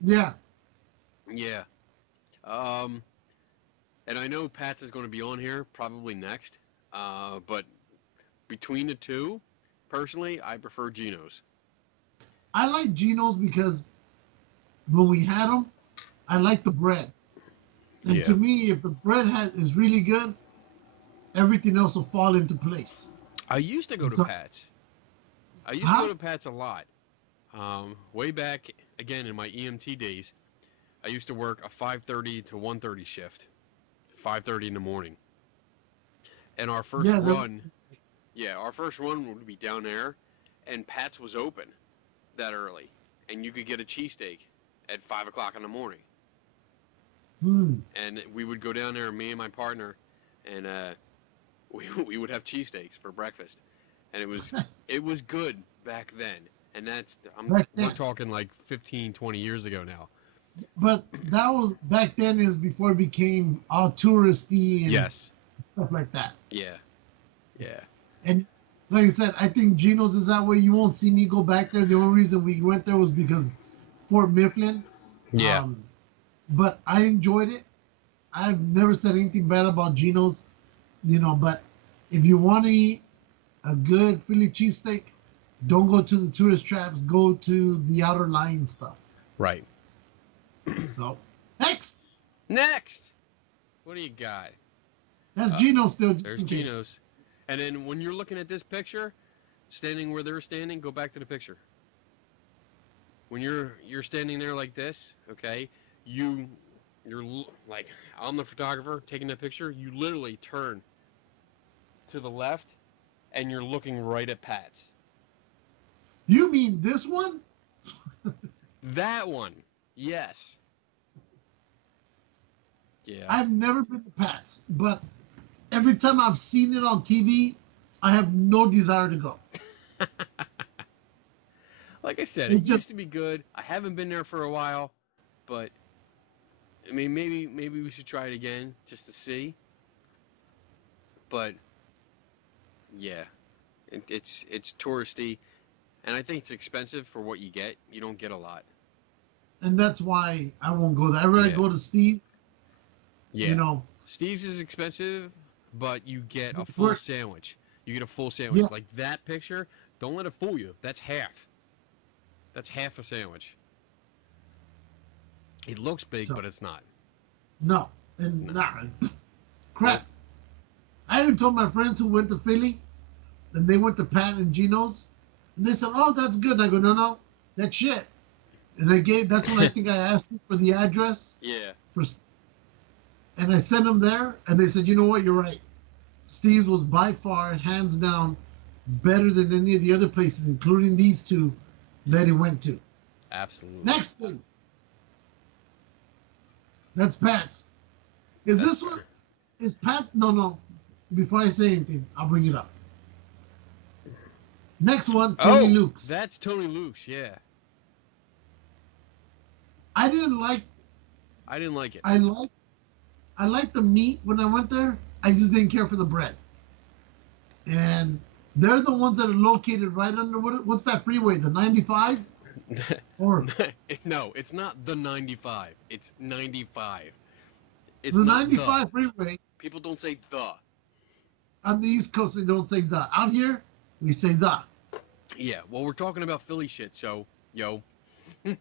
Yeah. Yeah. And I know Pat's is going to be on here probably next. But between the two, personally, I prefer Gino's. I like Gino's because when we had them, I like the bread. And to me, if the bread is really good, everything else will fall into place. I used to go to Pat's. I used to go to Pat's a lot. Way back, again, in my EMT days, I used to work a 5:30 to 1:30 shift. 5:30 in the morning. And our first our first run would be down there, and Pat's was open that early, and you could get a cheesesteak at 5 o'clock in the morning. And we would go down there, me and my partner, and we would have cheesesteaks for breakfast, and it was good back then. And we're talking like 15, 20 years ago now. But that was back then is before it became all touristy and stuff like that. Yeah. Yeah. And like I said, I think Gino's is that way. You won't see me go back there. The only reason we went there was because Fort Mifflin. Yeah. but I enjoyed it. I've never said anything bad about Geno's, but if you want to eat a good Philly cheesesteak, don't go to the tourist traps. Go to the outer line stuff. Right. So, next. Next. What do you got? That's Geno's still. Just There's in case. Geno's. And then when you're looking at this picture, standing where they're standing, go back to the picture. When you're standing there like this, okay, you're like, I'm the photographer taking the picture. You literally turn to the left, and you're looking right at Pat's. You mean this one? That one, yes. Yeah. I've never been to Pat's, but every time I've seen it on TV, I have no desire to go. Like I said, it used to be good. I haven't been there for a while, but I mean, maybe we should try it again just to see. But yeah, it's touristy, and I think it's expensive for what you get. You don't get a lot, and that's why I won't go there. I'd rather go to Steve's. Yeah, Steve's is expensive, but you get a full sandwich. You get a full sandwich. Like that picture. Don't let it fool you. That's half. That's half a sandwich. It looks big, but it's not. No, crap. I even told my friends who went to Philly, and they went to Pat and Geno's, and they said, "Oh, that's good." And I go, "No, that's shit." And that's when I think I asked them for the address. Yeah. And I sent them there, and they said, "You know what? You're right. Steve's was by far, hands down, better than any of the other places, including these two that he went to." Absolutely. Next thing. That's Pat's. This one? Is Pat? No. Before I say anything, I'll bring it up. Next one, Tony Luke's. That's Tony Luke's, yeah. I didn't like it. I liked the meat when I went there. I just didn't care for the bread. And they're the ones that are located right under what's that freeway? The 95? Or no, it's not the 95. It's 95. It's the 95 freeway. People don't say the. On the East Coast, they don't say the. Out here, we say the. Yeah, well, we're talking about Philly shit, so yo. But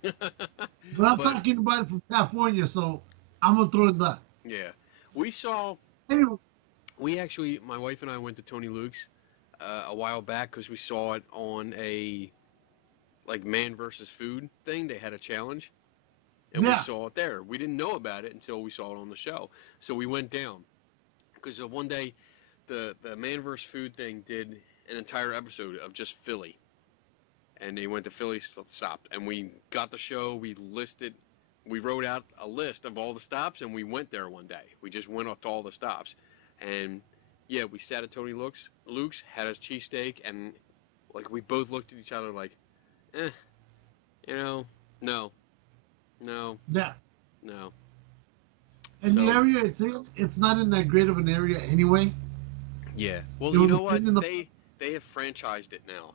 I'm talking about it from California, so I'm gonna throw in the. Yeah, we saw. Anyway. We actually, my wife and I went to Tony Luke's a while back because we saw it on a man versus food thing. They had a challenge, and we saw it there. We didn't know about it until we saw it on the show. So we went down because one day the man versus food thing did an entire episode of just Philly, and they went to Philly, stopped, and we got the show. We wrote out a list of all the stops, and we went there one day. We just went up to all the stops. And yeah, we sat at Tony Luke's, had his cheesesteak, and we both looked at each other like, no. Yeah. No. And the area it's not in that great of an area anyway. Yeah. Well, you know what? They have franchised it now.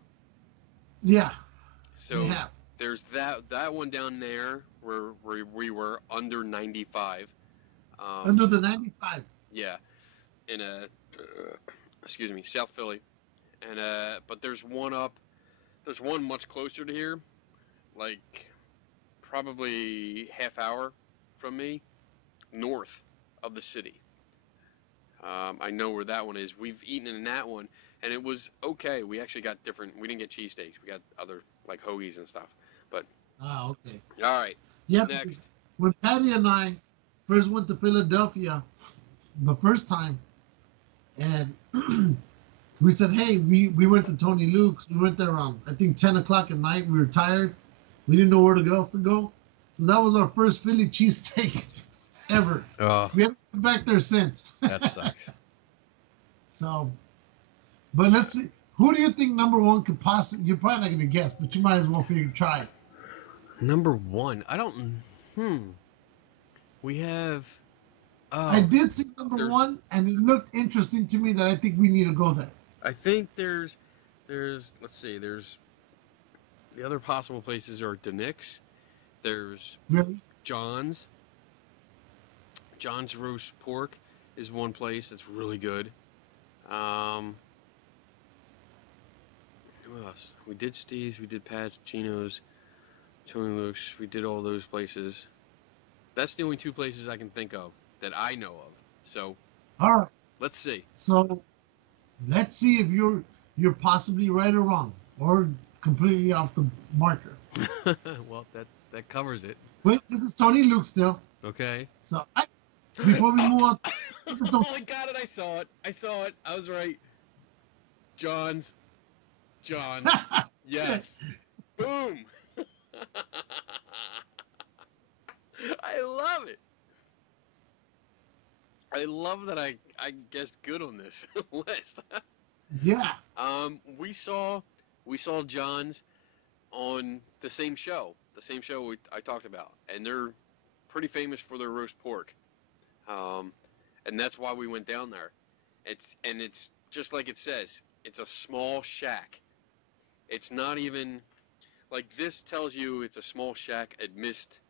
Yeah. So there's that one down there where we were under 95. Under the 95. Yeah. In South Philly, and but there's one much closer to here, probably half hour from me, north of the city. I know where that one is. We've eaten in that one, and it was okay. We actually got different. We didn't get cheesesteaks. We got other hoagies and stuff. But okay. All right. Yeah. Next. When Patty and I first went to Philadelphia, the first time. And we said, hey, we went to Tony Luke's. We went there around, I think, 10 o'clock at night. We were tired. We didn't know where else to go. So that was our first Philly cheesesteak ever. We haven't been back there since. That sucks. So, but let's see. Who do you think number one could possibly... You're probably not going to guess, but you might as well try it. Number one? I don't... We have... I did see number one, and it looked interesting to me that I think we need to go there. I think there's let's see, there's the other possible places are Nick's, there's really? John's, John's Roast Pork is one place that's really good. Who else? We did Steve's, we did Pat's, Chino's, Tony Luke's. We did all those places. That's the only two places I can think of that I know of. So, All right. let's see. So let's see if you're possibly right or wrong, or completely off the marker. Well, that covers it. Wait, this is Tony Luke still. Okay. So before we move on, Oh, I got it. I saw it. I was right. John. Yes. Boom. I love it. I love that I guessed good on this list. Yeah. We saw John's on the same show I talked about, and they're pretty famous for their roast pork. And that's why we went down there. It's just like it says. It's a small shack. It's not even like this tells you it's a small shack amidst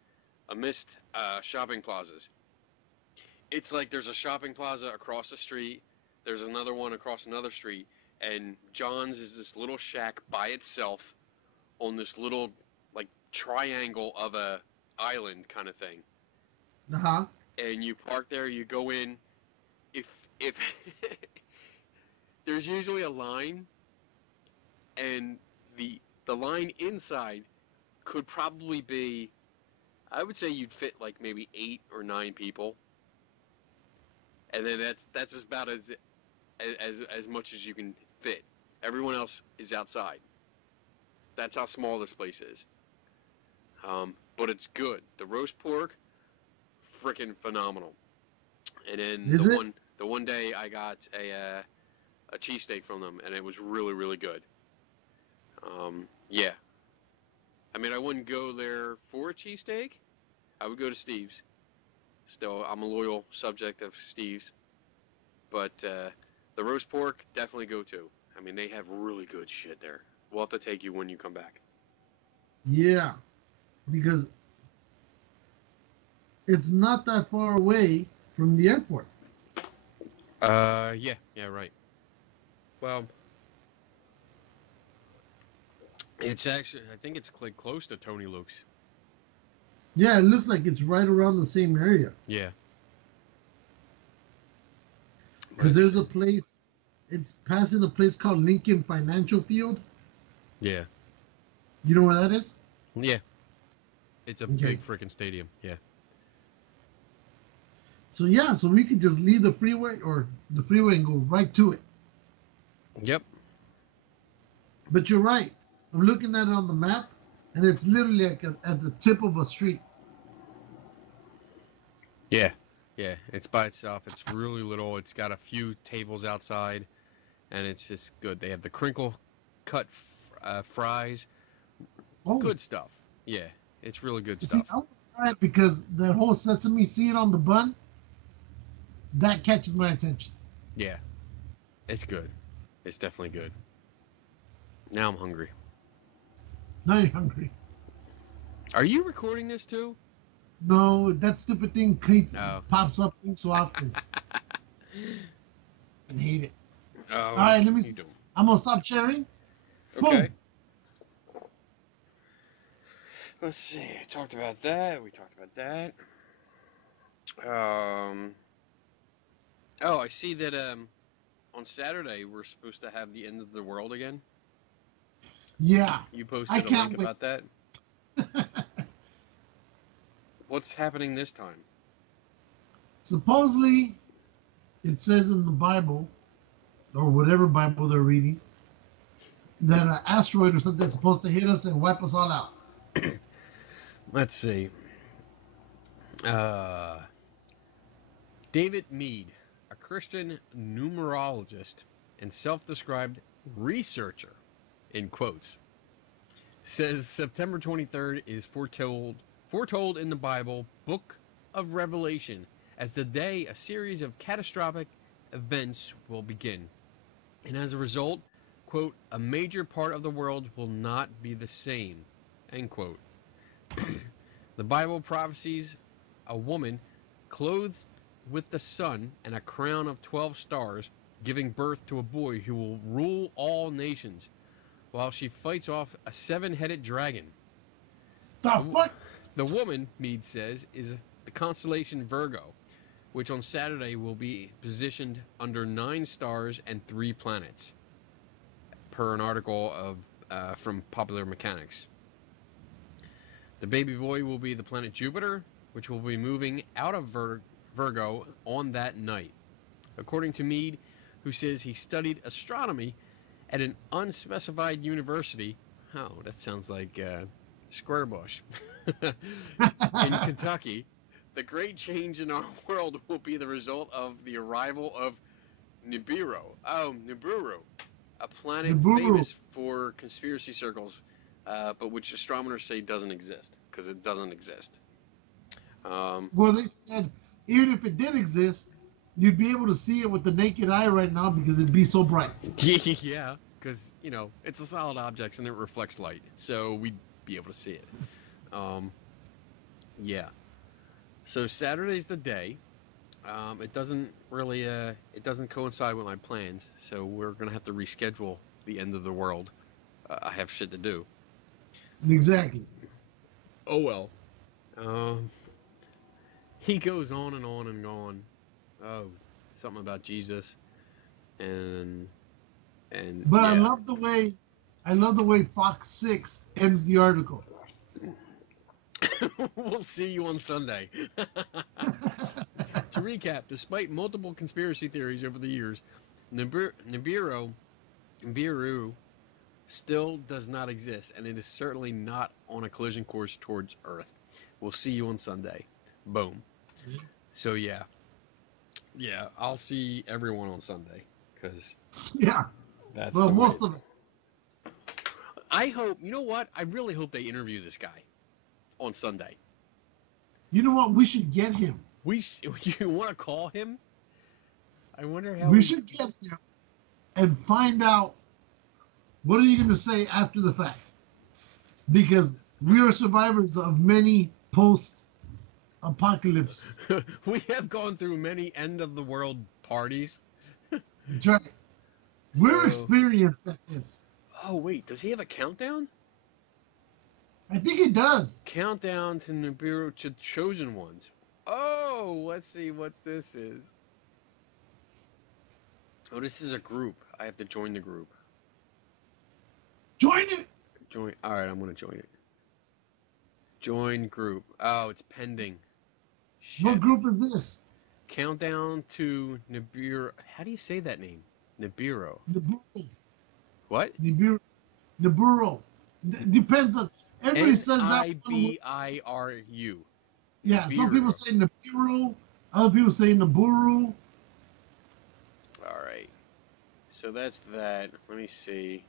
shopping plazas. It's like there's a shopping plaza across the street. There's another one across another street, and John's is this little shack by itself on this little like triangle of a island kind of thing. Uh-huh. And you park there, you go in. If there's usually a line, and the line inside could probably be, I would say you'd fit like maybe 8 or 9 people, and then that's about as much as you can fit. Everyone else is outside. That's how small this place is. But it's good. The roast pork, freaking phenomenal. And then the one day I got a cheesesteak from them, and it was really, really good. Yeah. I mean, I wouldn't go there for a cheesesteak. I would go to Steve's. Still, I'm a loyal subject of Steve's. But the roast pork, definitely go to. I mean, they have really good shit there. We'll have to take you when you come back. Yeah, because it's not that far away from the airport. Yeah, right. Well, it's actually, I think it's close to Tony Luke's. Yeah, it looks like it's right around the same area. Yeah. Because there's a place, it's passing a place called Lincoln Financial Field. Yeah. You know where that is? Yeah. It's a big freaking stadium. Yeah. So yeah, so we could just leave the freeway and go right to it. Yep. But you're right. I'm looking at it on the map, and it's literally like at the tip of a street. Yeah. Yeah. It's by itself. It's really little. It's got a few tables outside, and it's just good. They have the crinkle cut fries. Oh. Good stuff. Yeah. It's really good See, stuff. I want to try it because that whole sesame seed on the bun, that catches my attention. Yeah. It's good. It's definitely good. Now I'm hungry. Now you're hungry. Are you recording this too? No, that stupid thing pops up so often. I hate it. Oh, all right, let me. I'm gonna stop sharing. Okay. Boom. Let's see. I talked about that. We talked about that. Oh, I see that on Saturday we're supposed to have the end of the world again. Yeah. You posted a link about that. What's happening this time? Supposedly, it says in the Bible, or whatever Bible they're reading, that an asteroid or something is supposed to hit us and wipe us all out. Let's see. David Mead, a Christian numerologist and self-described researcher, in quotes, says September 23rd is foretold in the Bible, Book of Revelation, as the day a series of catastrophic events will begin. And as a result, quote, a major part of the world will not be the same, end quote. The Bible prophesies a woman clothed with the sun and a crown of 12 stars, giving birth to a boy who will rule all nations, while she fights off a 7-headed dragon. The fuck? The woman, Mead says, is the constellation Virgo, which on Saturday will be positioned under 9 stars and 3 planets, per an article from Popular Mechanics. The baby boy will be the planet Jupiter, which will be moving out of Virgo on that night. According to Mead, who says he studied astronomy at an unspecified university. Oh, that sounds like Squarebush. In Kentucky, the great change in our world will be the result of the arrival of Nibiru. Oh, Nibiru, a planet famous for conspiracy circles, but which astronomers say doesn't exist, because it doesn't exist. Well, they said even if it did exist, you'd be able to see it with the naked eye right now because it'd be so bright. Yeah, because, you know, it's a solid object and it reflects light, so we'd be able to see it. Yeah. So Saturday's the day. It doesn't really, it doesn't coincide with my plans, so we're going to have to reschedule the end of the world. I have shit to do. Exactly. Oh well. He goes on and on and on. Oh, something about Jesus, and But yeah. I love the way Fox 6 ends the article. We'll see you on Sunday. To recap, despite multiple conspiracy theories over the years, Nibiru still does not exist, and it is certainly not on a collision course towards Earth. We'll see you on Sunday. Boom. So yeah, I'll see everyone on Sunday, because yeah, that's well, most of it. I hope, you know what? I really hope they interview this guy on Sunday. You know what? We should get him. You want to call him? I wonder how we should get him and find out what are you going to say after the fact, because we are survivors of many post-apocalypse. We have gone through many end-of-the-world parties. That's right. We're experienced at this. Oh, wait. Does he have a countdown? I think it does. Countdown to Nibiru to Chosen Ones. Oh, let's see what this is. Oh, this is a group. I have to join the group. Join it. Join. All right, I'm going to join it. Join group. Oh, it's pending. Shit. What group is this? Countdown to Nibiru. How do you say that name? Nibiru. Nibiru. What? Nibiru. Depends on. Everybody says that. Nibiru. Yeah, some people say Nibiru. Other people say Nibiru. All right. So that's that. Let me see.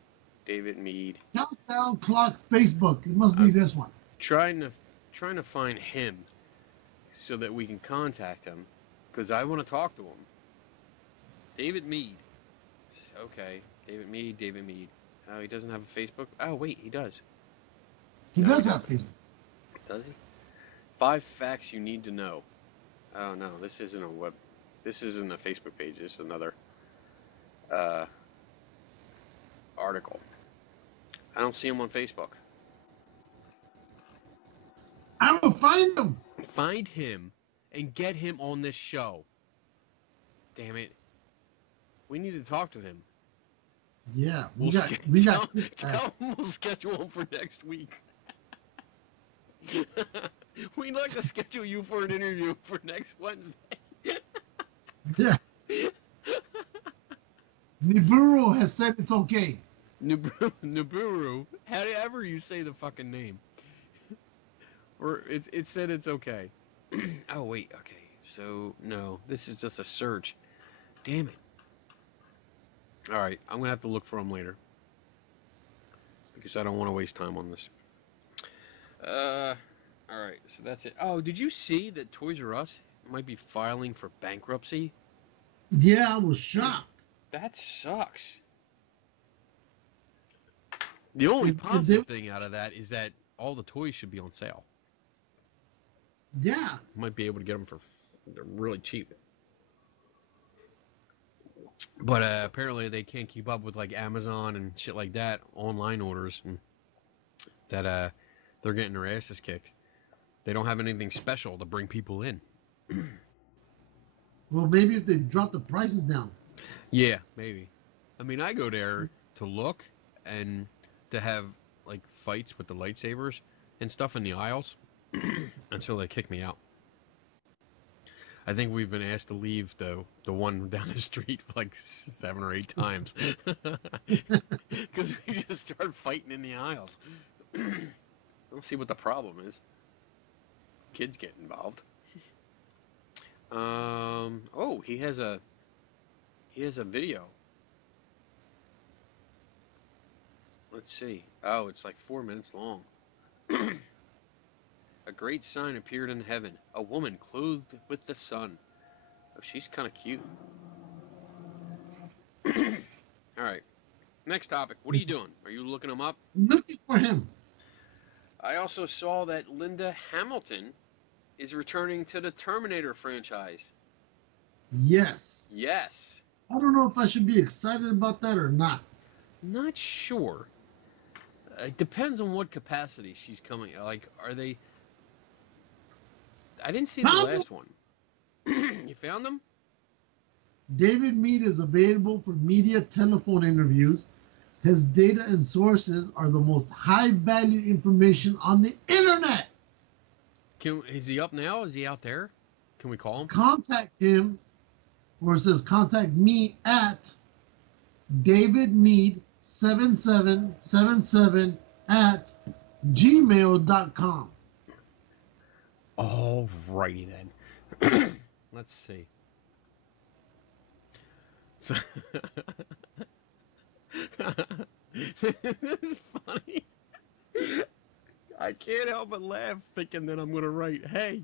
David Mead. Countdown Clock Facebook. It must be this one. Trying to find him so that we can contact him, because I want to talk to him. David Mead. Okay. David Mead. Oh, he doesn't have a Facebook? Oh, wait, he does. He does have Facebook. Does he? 5 facts you need to know. Oh, no, this isn't a Facebook page. It's another article. I don't see him on Facebook. I will find him. Find him and get him on this show. Damn it. We need to talk to him. Yeah, we Tell him we'll schedule him for next week. We'd like to schedule you for an interview for next Wednesday. Yeah. Nibiru has said it's okay. Nibiru, however you say the fucking name. Or it said it's okay. Oh, wait, okay. So, no, this is just a search. Damn it. Alright, I'm going to have to look for him later. Because I don't want to waste time on this. Alright, so that's it. Oh, did you see that Toys R Us might be filing for bankruptcy? Yeah, I was shocked. That sucks. The only positive thing out of that is that all the toys should be on sale. Yeah. Might be able to get them for really cheap. But apparently they can't keep up with like Amazon and shit like that, online orders, and that they're getting their asses kicked. They don't have anything special to bring people in. Well, maybe if they drop the prices down. Yeah, maybe. I mean, I go there to look and to have like fights with the lightsabers and stuff in the aisles until they kick me out. I think we've been asked to leave the one down the street like 7 or 8 times because we just start fighting in the aisles. I don't see what the problem is. Kids get involved. Oh, he has a video. Let's see. Oh, it's like 4 minutes long. A great sign appeared in heaven. A woman clothed with the sun. Oh, she's kind of cute. All right. Next topic. What are you doing? Are you looking them up? Looking for him. I also saw that Linda Hamilton is returning to the Terminator franchise. Yes. Yes. I don't know if I should be excited about that or not. Not sure. It depends on what capacity she's coming. Like, are they... I didn't see the last one. You found them? David Mead is available for media telephone interviews. His data and sources are the most high-value information on the internet. Is he up now? Is he out there? Can we call him? Contact him, or it says contact me at davidmead7777 at gmail.com. All righty then. Let's see. So this is funny. I can't help but laugh thinking that I'm going to write, hey,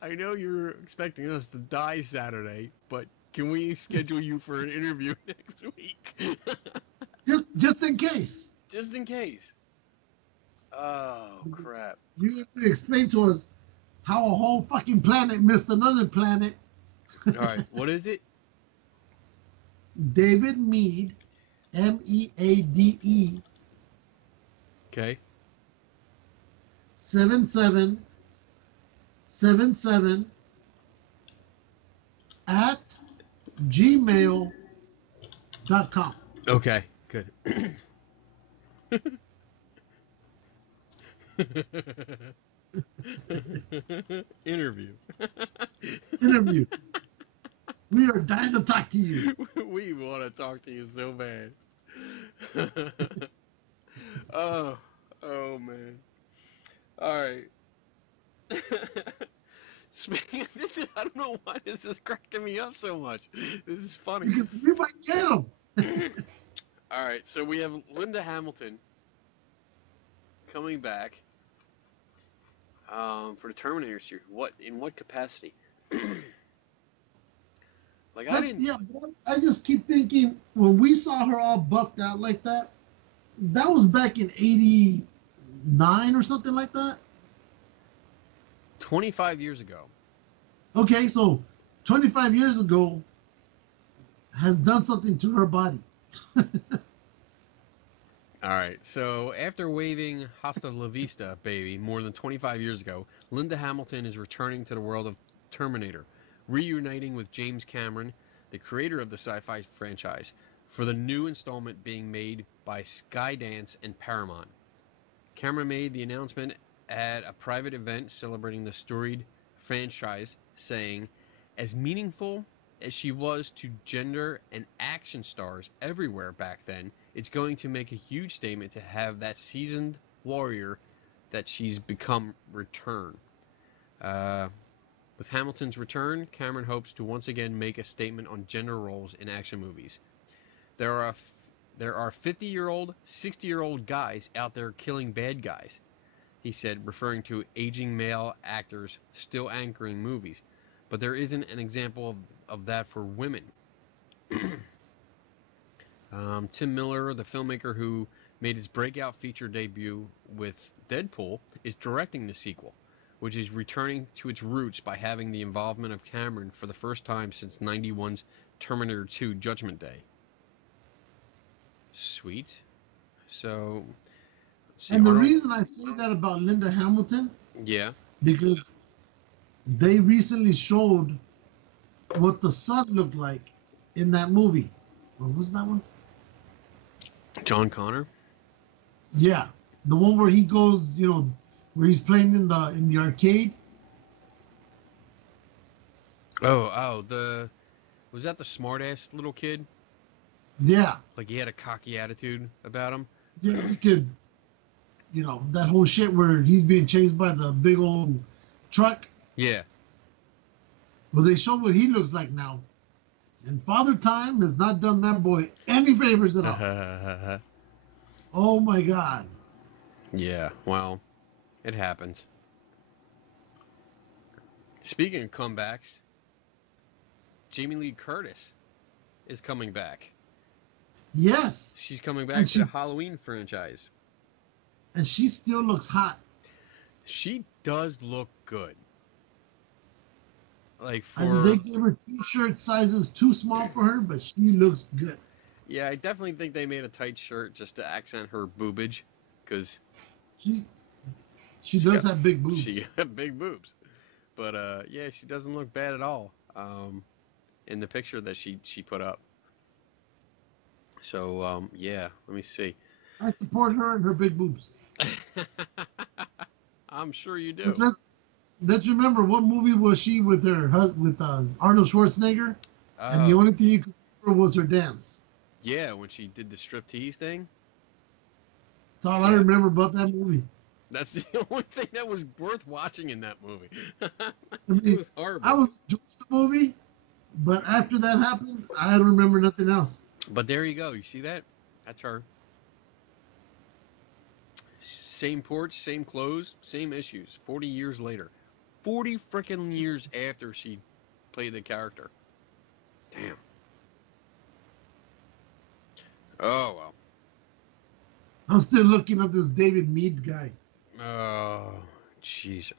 I know you're expecting us to die Saturday, but can we schedule you for an interview next week? just in case. Just in case. Oh, crap. You have to explain to us how a whole fucking planet missed another planet. All right, what is it? David Mead, Meade. Okay. 7777 at gmail.com. Okay, good. Interview. Interview. We are dying to talk to you. We want to talk to you so bad. Oh man. All right. Speaking of this, I don't know why this is cracking me up so much. This is funny. Because we might get them. All right, so we have Linda Hamilton coming back for the Terminator series. In what capacity? Like Yeah, but I just keep thinking when we saw her all buffed out like that, that was back in '89 or something like that. 25 years ago. Okay, so 25 years ago has done something to her body. All right, so after waving Hasta La Vista, baby, more than 25 years ago, Linda Hamilton is returning to the world of Terminator, reuniting with James Cameron, the creator of the sci-fi franchise, for the new installment being made by Skydance and Paramount. Cameron made the announcement at a private event celebrating the storied franchise, saying, as meaningful as she was to gender and action stars everywhere back then, it's going to make a huge statement to have that seasoned warrior that she's become return. With Hamilton's return, Cameron hopes to once again make a statement on gender roles in action movies. There are 50-year-old, 60-year-old guys out there killing bad guys, he said, referring to aging male actors still anchoring movies. But there isn't an example of that for women. Tim Miller, the filmmaker who made his breakout feature debut with Deadpool, is directing the sequel, which is returning to its roots by having the involvement of Cameron for the first time since '91's Terminator 2 Judgment Day. Sweet. So, let's see. And the Arnold. reason I say that about Linda Hamilton, Yeah. because they recently showed what the sun looked like in that movie. What was that one? John Connor. Yeah, the one where he goes, where he's playing in the arcade. The was that the smart-ass little kid? Yeah, Like he had a cocky attitude about him. yeah, he could, that whole shit where he's being chased by the big old truck. Yeah. Well, they showed what he looks like now, and Father Time has not done that boy any favors at all. Oh my God. Yeah. Well, it happens. Speaking of comebacks, Jamie Lee Curtis is coming back. Yes. She's coming back to the Halloween franchise. And she still looks hot. She does look good. Like They gave her t-shirt sizes too small for her, but she looks good. Yeah, I definitely think they made a tight shirt just to accent her boobage, because she does have big boobs. She got big boobs, but yeah, she doesn't look bad at all. In the picture that she put up. So yeah, let me see. I support her and her big boobs. I'm sure you do. Let's remember, what movie was she with Arnold Schwarzenegger? And the only thing you could remember was her dance. Yeah, when she did the striptease thing. That's all I remember about that movie. That's the only thing that was worth watching in that movie. It was horrible. I was enjoying the movie, but after that happened, I don't remember nothing else. But there you go. You see that? That's her. Same porch, same clothes, same issues. 40 years later. 40 freaking years after she played the character. Damn. Oh, well. I'm still looking up this David Mead guy. Oh, jeez.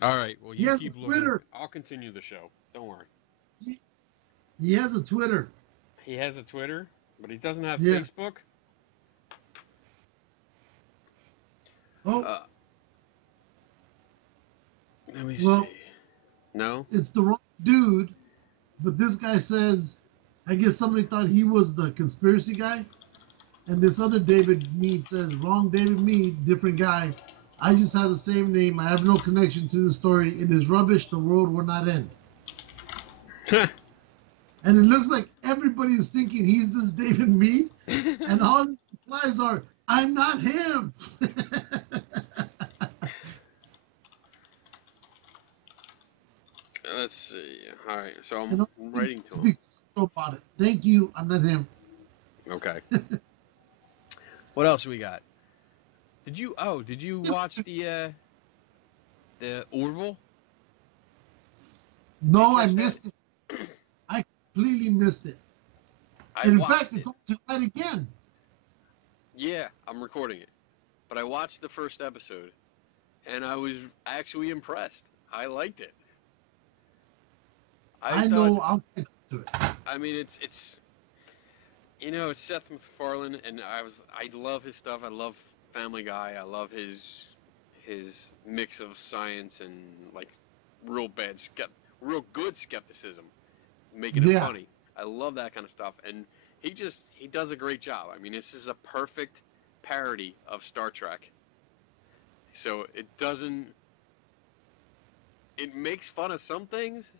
All right. Well, you keep looking. Twitter. I'll continue the show. Don't worry. He has a Twitter. He has a Twitter, but he doesn't have Facebook. Oh. Let me see. No? It's the wrong dude, but this guy says, I guess somebody thought he was the conspiracy guy. And this other David Mead says, wrong David Mead, different guy. I just have the same name. I have no connection to the story. It is rubbish. The world will not end. And it looks like everybody is thinking he's this David Mead. And all the replies are, I'm not him. Let's see. All right. So I'm writing to him. Speak about it. Thank you. I'm not him. Okay. What else we got? Did you watch the Orville? No, I missed it. I completely missed it. And in fact, it's on tonight again. Yeah, I'm recording it. But I watched the first episode, and I was actually impressed. I liked it. Know I'll get to it. I mean, it's it's Seth MacFarlane, and I love his stuff. I love Family Guy. I love his mix of science and like real good skepticism, making it funny. I love that kind of stuff, and he does a great job. I mean, this is a perfect parody of Star Trek. So it makes fun of some things,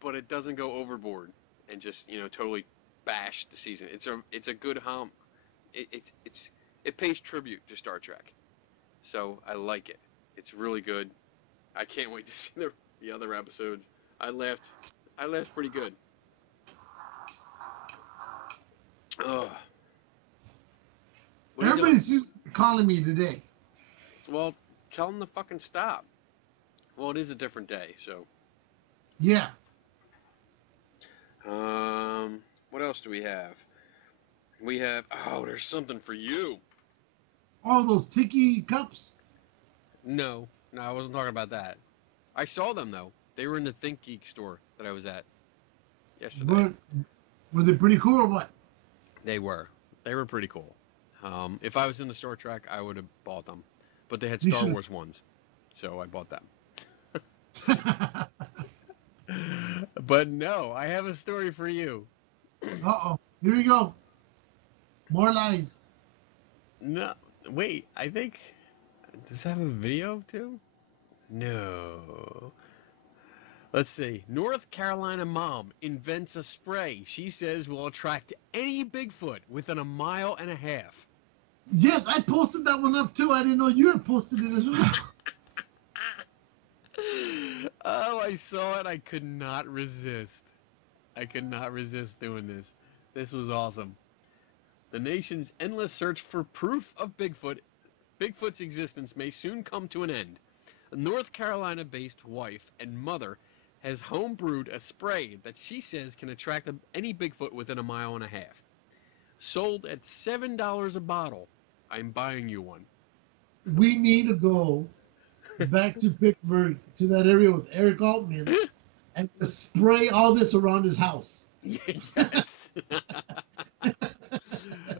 but it doesn't go overboard and just totally bash the season. It's a good hum. It pays tribute to Star Trek, so I like it. It's really good. I can't wait to see the other episodes. I laughed pretty good. Everybody seems to be calling me today. Well, tell them to fucking stop. Well, it is a different day, so. Yeah. What else do we have? We have, there's something for you. All those tiki cups? No, I wasn't talking about that. I saw them, though. They were in the Think Geek store that I was at yesterday. Were they pretty cool or what? They were. They were pretty cool. If I was in the Star Trek, I would have bought them, but they had You Star should've- Wars ones, so I bought them. But no, I have a story for you. Uh-oh. Here we go. More lies. No, wait, I think, does it have a video too? No. Let's see. North Carolina mom invents a spray she says will attract any Bigfoot within 1.5 miles. Yes, I posted that one up too. I didn't know you had posted it as well. Oh, I saw it. I could not resist. I could not resist doing this. This was awesome. The nation's endless search for proof of Bigfoot's existence may soon come to an end. A North Carolina-based wife and mother has homebrewed a spray that she says can attract any Bigfoot within 1.5 miles. Sold at $7 a bottle. I'm buying you one. We need to go back to Pittsburgh, to that area with Eric Altman, and spray all this around his house. Yes.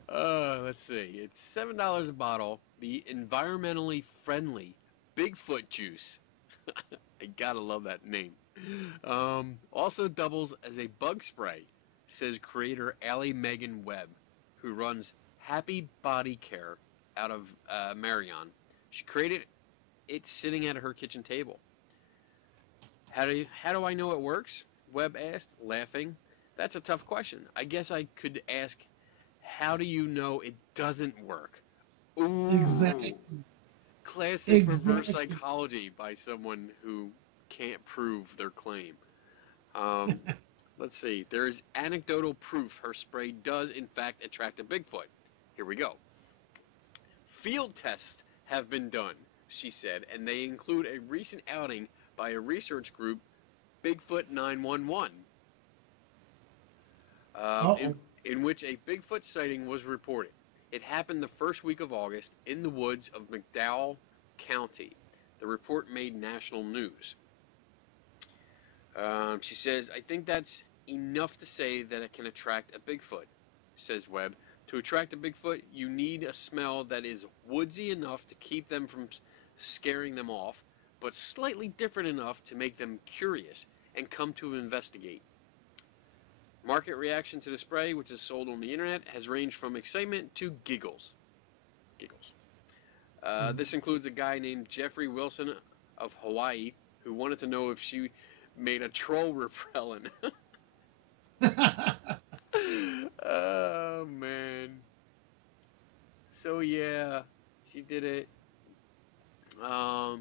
Let's see. It's $7 a bottle. The environmentally friendly Bigfoot Juice. I gotta love that name. Also doubles as a bug spray, says creator Allie Megan Webb, who runs Happy Body Care out of Marion. She created it sitting at her kitchen table. How do I know it works? Webb asked, laughing. That's a tough question. I guess I could ask, how do you know it doesn't work? Ooh, Exactly. classic reverse psychology by someone who can't prove their claim. Let's see. There is anecdotal proof her spray does in fact attract a Bigfoot. Here we go. Field tests have been done, she said, and they include a recent outing by a research group, Bigfoot 911, in which a Bigfoot sighting was reported. It happened the first week of August in the woods of McDowell County. The report made national news. She says, I think that's enough to say that it can attract a Bigfoot, says Webb. To attract a Bigfoot, you need a smell that is woodsy enough to keep them from scaring them off, but slightly different enough to make them curious and come to investigate. Market reaction to the spray, which is sold on the internet, has ranged from excitement to giggles. This includes a guy named Jeffrey Wilson of Hawaii who wanted to know if she made a troll repellent. Oh, man. So, yeah, she did it. I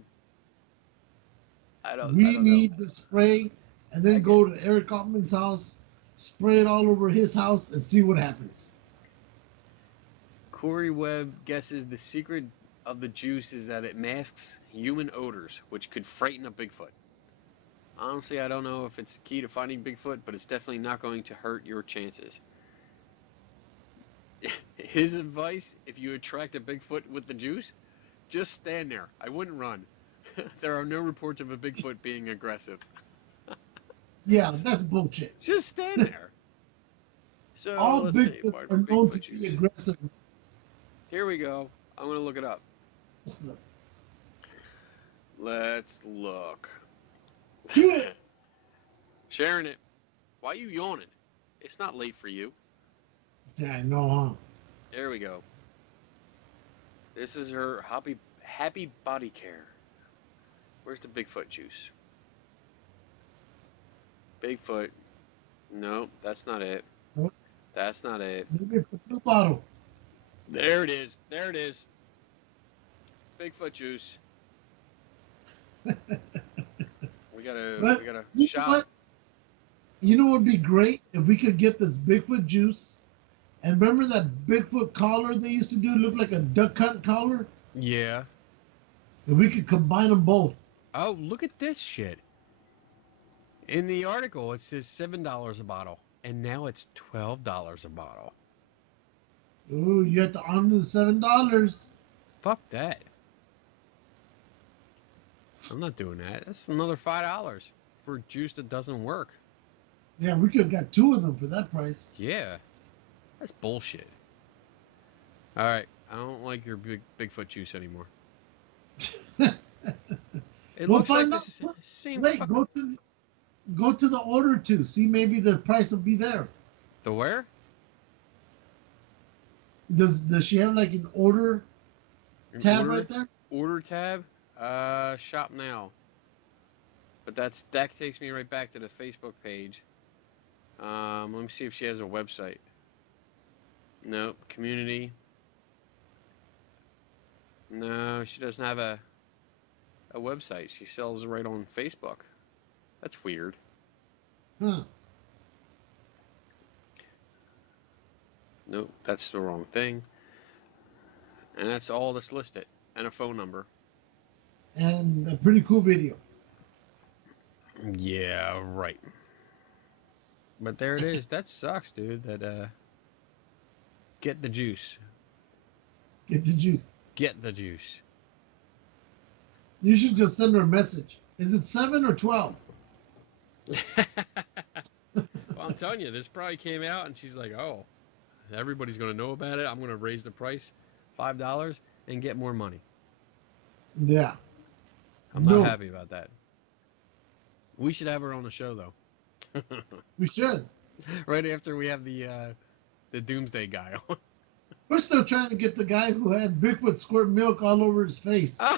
don't need know. the spray and then go to Eric Altman's house, spray it all over his house, and see what happens. Corey Webb guesses the secret of the juice is that it masks human odors, which could frighten a Bigfoot. Honestly, I don't know if it's the key to finding Bigfoot, but it's definitely not going to hurt your chances. His advice, if you attract a Bigfoot with the juice, just stand there. I wouldn't run. There are no reports of a Bigfoot being aggressive. Yeah, that's bullshit. Just stand there. So, all let's see. Bigfoots are known to juice. be aggressive. Here we go. I'm going to look it up. Let's look. Sharing it. Why are you yawning? It's not late for you. Yeah, I know, huh? There we go. This is her happy body care. Where's the Bigfoot juice? Bigfoot. No, that's not it. What? That's not it. Maybe it's a blue bottle. There it is. There it is. Bigfoot juice. We gotta shop. What? You know what would be great if we could get this Bigfoot juice. And remember that Bigfoot collar they used to do? Look like a duck hunt collar? Yeah. If we could combine them both. Oh, look at this shit. In the article, it says $7 a bottle, and now it's $12 a bottle. Ooh, you have to honor the $7. Fuck that. I'm not doing that. That's another $5 for juice that doesn't work. Yeah, we could have got two of them for that price. Yeah. That's bullshit. All right. I don't like your Bigfoot juice anymore. It We'll looks like find the out. same Wait, fucking. go to the order to see maybe the price will be there. The where? Does she have like an order An tab order right there? order tab. Shop now. But that takes me right back to the Facebook page. Let me see if she has a website. Nope. Community. No, she doesn't have a website. She sells right on Facebook. That's weird. Huh. Nope, that's the wrong thing. And that's all that's listed. And a phone number. And a pretty cool video. Yeah, right. But there it is. That sucks, dude. That get the juice. Get the juice. Get the juice. You should just send her a message. Is it 7 or 12? Well, I'm telling you, this probably came out and she's like, oh, everybody's going to know about it. I'm going to raise the price $5 and get more money. Yeah. I'm not happy about that. We should have her on the show, though. We should. Right after we have the Doomsday guy on. We're still trying to get the guy who had Bigfoot squirt milk all over his face. Oh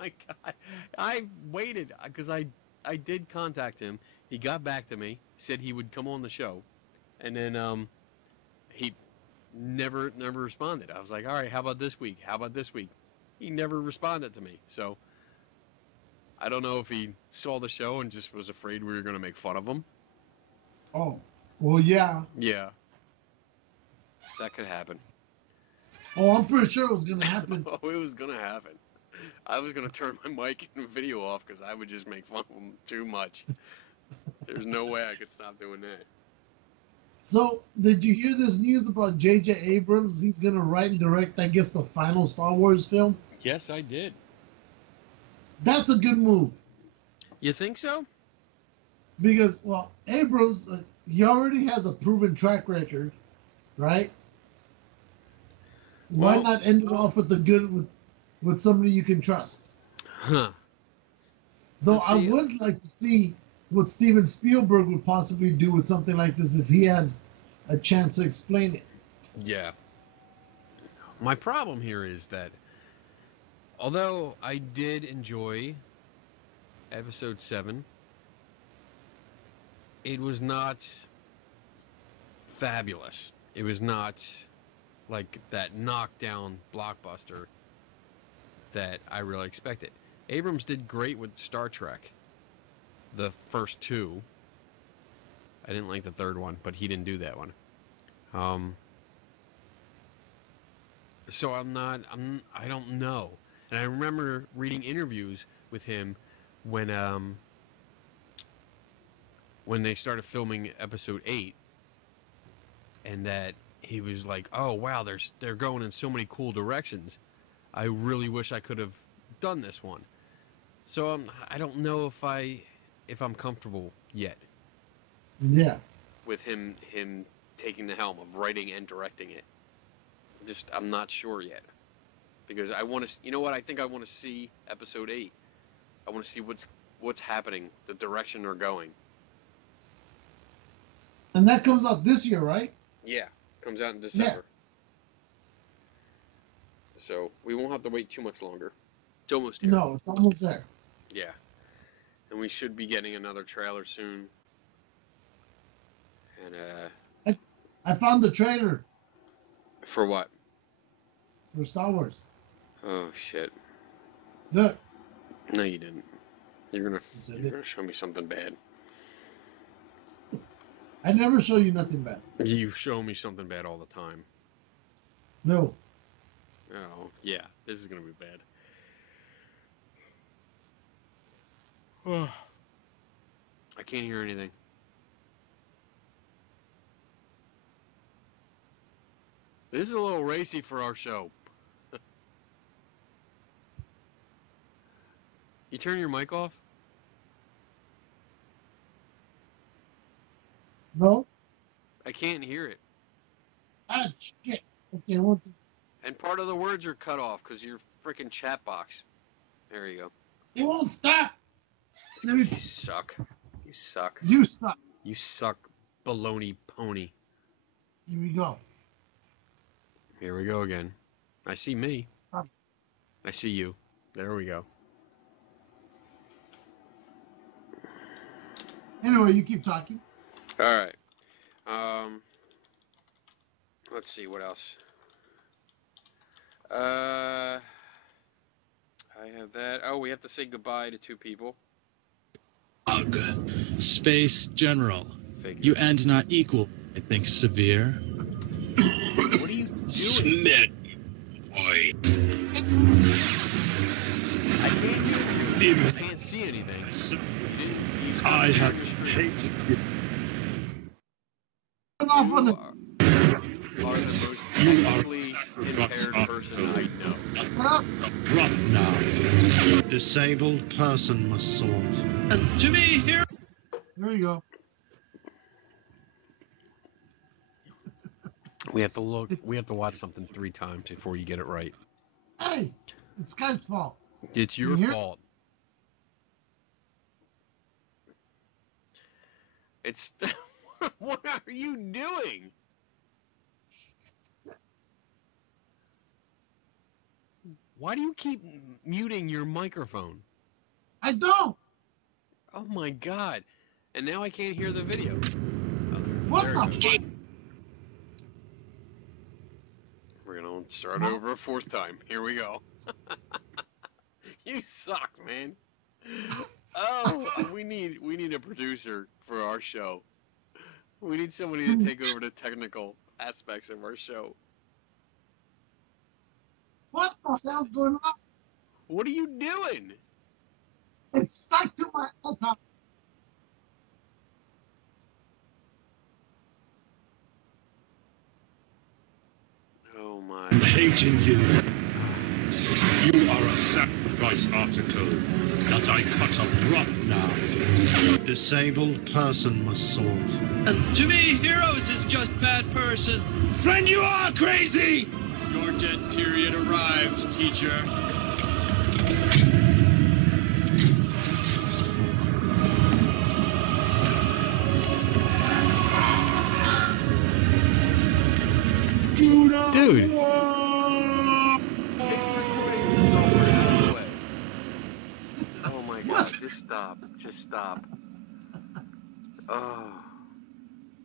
my God. I waited because I did contact him. He got back to me, said he would come on the show. And then he never responded. I was like, all right, how about this week? How about this week? He never responded to me. So I don't know if he saw the show and just was afraid we were going to make fun of him. Oh, well, yeah. Yeah. That could happen. Oh, I'm pretty sure it was going to happen. Oh, it was going to happen. I was going to turn my mic and video off because I would just make fun of him too much. There's no way I could stop doing that. So, did you hear this news about J.J. Abrams? He's going to write and direct, I guess, the final Star Wars film? Yes, I did. That's a good move. You think so? Because, well, Abrams, he already has a proven track record, right? Why not end it off with the good, with somebody you can trust? Huh. Though I would like to see what Steven Spielberg would possibly do with something like this if he had a chance to explain it. Yeah. My problem here is that although I did enjoy episode 7, it was not fabulous. It was not like that knockdown blockbuster that I really expected. Abrams did great with Star Trek, the first 2. I didn't like the third one, but he didn't do that one. So I don't know. And I remember reading interviews with him when they started filming episode 8, and that he was like, "Oh wow, they're going in so many cool directions. I really wish I could have done this one." So I don't know if I'm comfortable yet. Yeah. With him taking the helm of writing and directing it. I'm not sure yet. Because I want to, you know what? I think I want to see episode 8. I want to see what's happening, the direction they're going. And that comes out this year, right? Yeah, comes out in December. Yeah. So we won't have to wait too much longer. It's almost here. No, it's almost there. Yeah. And we should be getting another trailer soon. And I found the trailer. For what? For Star Wars. Oh shit. Look. No, you didn't. You're gonna show me something bad. I never show you nothing bad. You show me something bad all the time. No. Oh, yeah. This is gonna be bad. I can't hear anything. This is a little racy for our show. You turn your mic off? No. I can't hear it. Ah, shit. Okay, what? And part of the words are cut off because your freaking chat box. There you go. It won't stop. You suck. You suck. You suck. You suck, baloney pony. Here we go. Here we go again. I see me. Stop. I see you. There we go. Anyway, you keep talking. All right. Let's see what else. I have that. Oh, we have to say goodbye to 2 people. Space General. Figures. You end not equal, I think, severe. What are you doing? Smith, boy. I can't hear you. I can't see anything. I have hated you. Turn off on You it. are the most technically impaired person I know. Shut up. Rough now. Disabled person must solve. And to me, here. There you go. We have to look. We have to watch something 3 times before you get it right. Hey, it's Skype's fault. It's your You hear? fault. It's. What are you doing? Why do you keep muting your microphone? I don't. Oh my god. And now I can't hear the video. What There the it goes. fuck? We're gonna start over a 4th time. Here we go. You suck, man. Oh, we need a producer for our show. We need somebody to take over the technical aspects of our show. What the hell's going on? What are you doing? It's stuck to my iPod. Oh my. Hating you. You are a sacrifice article that I cut up rough now. Disabled person must solve. And to me, Heroes is just bad person. Friend, you are crazy! Your dead period arrived, teacher. Dude. Take the recording software out of the way. Oh my god, just stop. Just stop. Oh.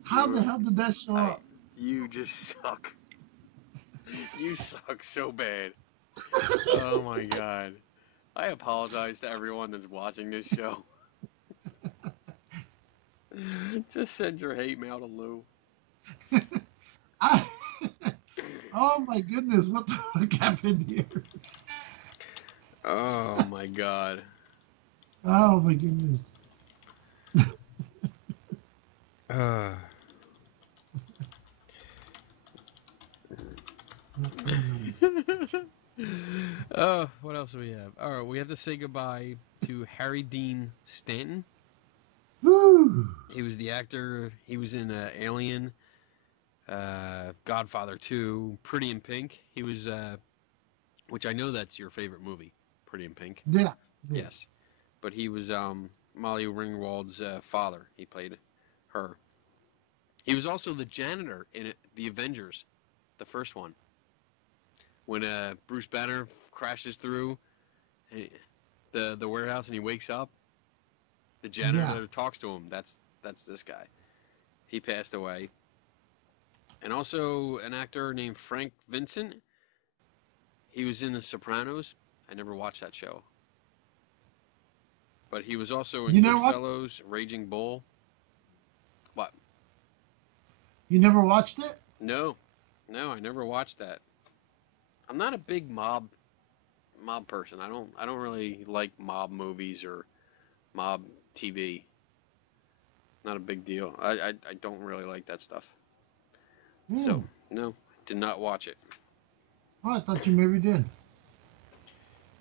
How the hell did that show up? You just suck. You suck so bad. Oh my god. I apologize to everyone that's watching this show. Just send your hate mail to Lou. Oh my goodness, what the fuck happened here? Oh my god. Oh my goodness. What else do we have? All right, we have to say goodbye to Harry Dean Stanton. Woo! He was the actor. He was in Alien, Godfather 2, Pretty in Pink. He was, which I know that's your favorite movie, Pretty in Pink. Yeah. Yes. But he was Molly Ringwald's father. He played her. He was also the janitor in The Avengers, the first one. When Bruce Banner crashes through the warehouse and he wakes up, the janitor that talks to him, that's this guy. He passed away. And also an actor named Frank Vincent. He was in The Sopranos. I never watched that show. But he was also in Goodfellas, Raging Bull. What? You never watched it? No, I never watched that. I'm not a big mob person. I don't really like mob movies or mob TV. Not a big deal. I don't really like that stuff. So no, did not watch it. Oh, I thought you maybe did.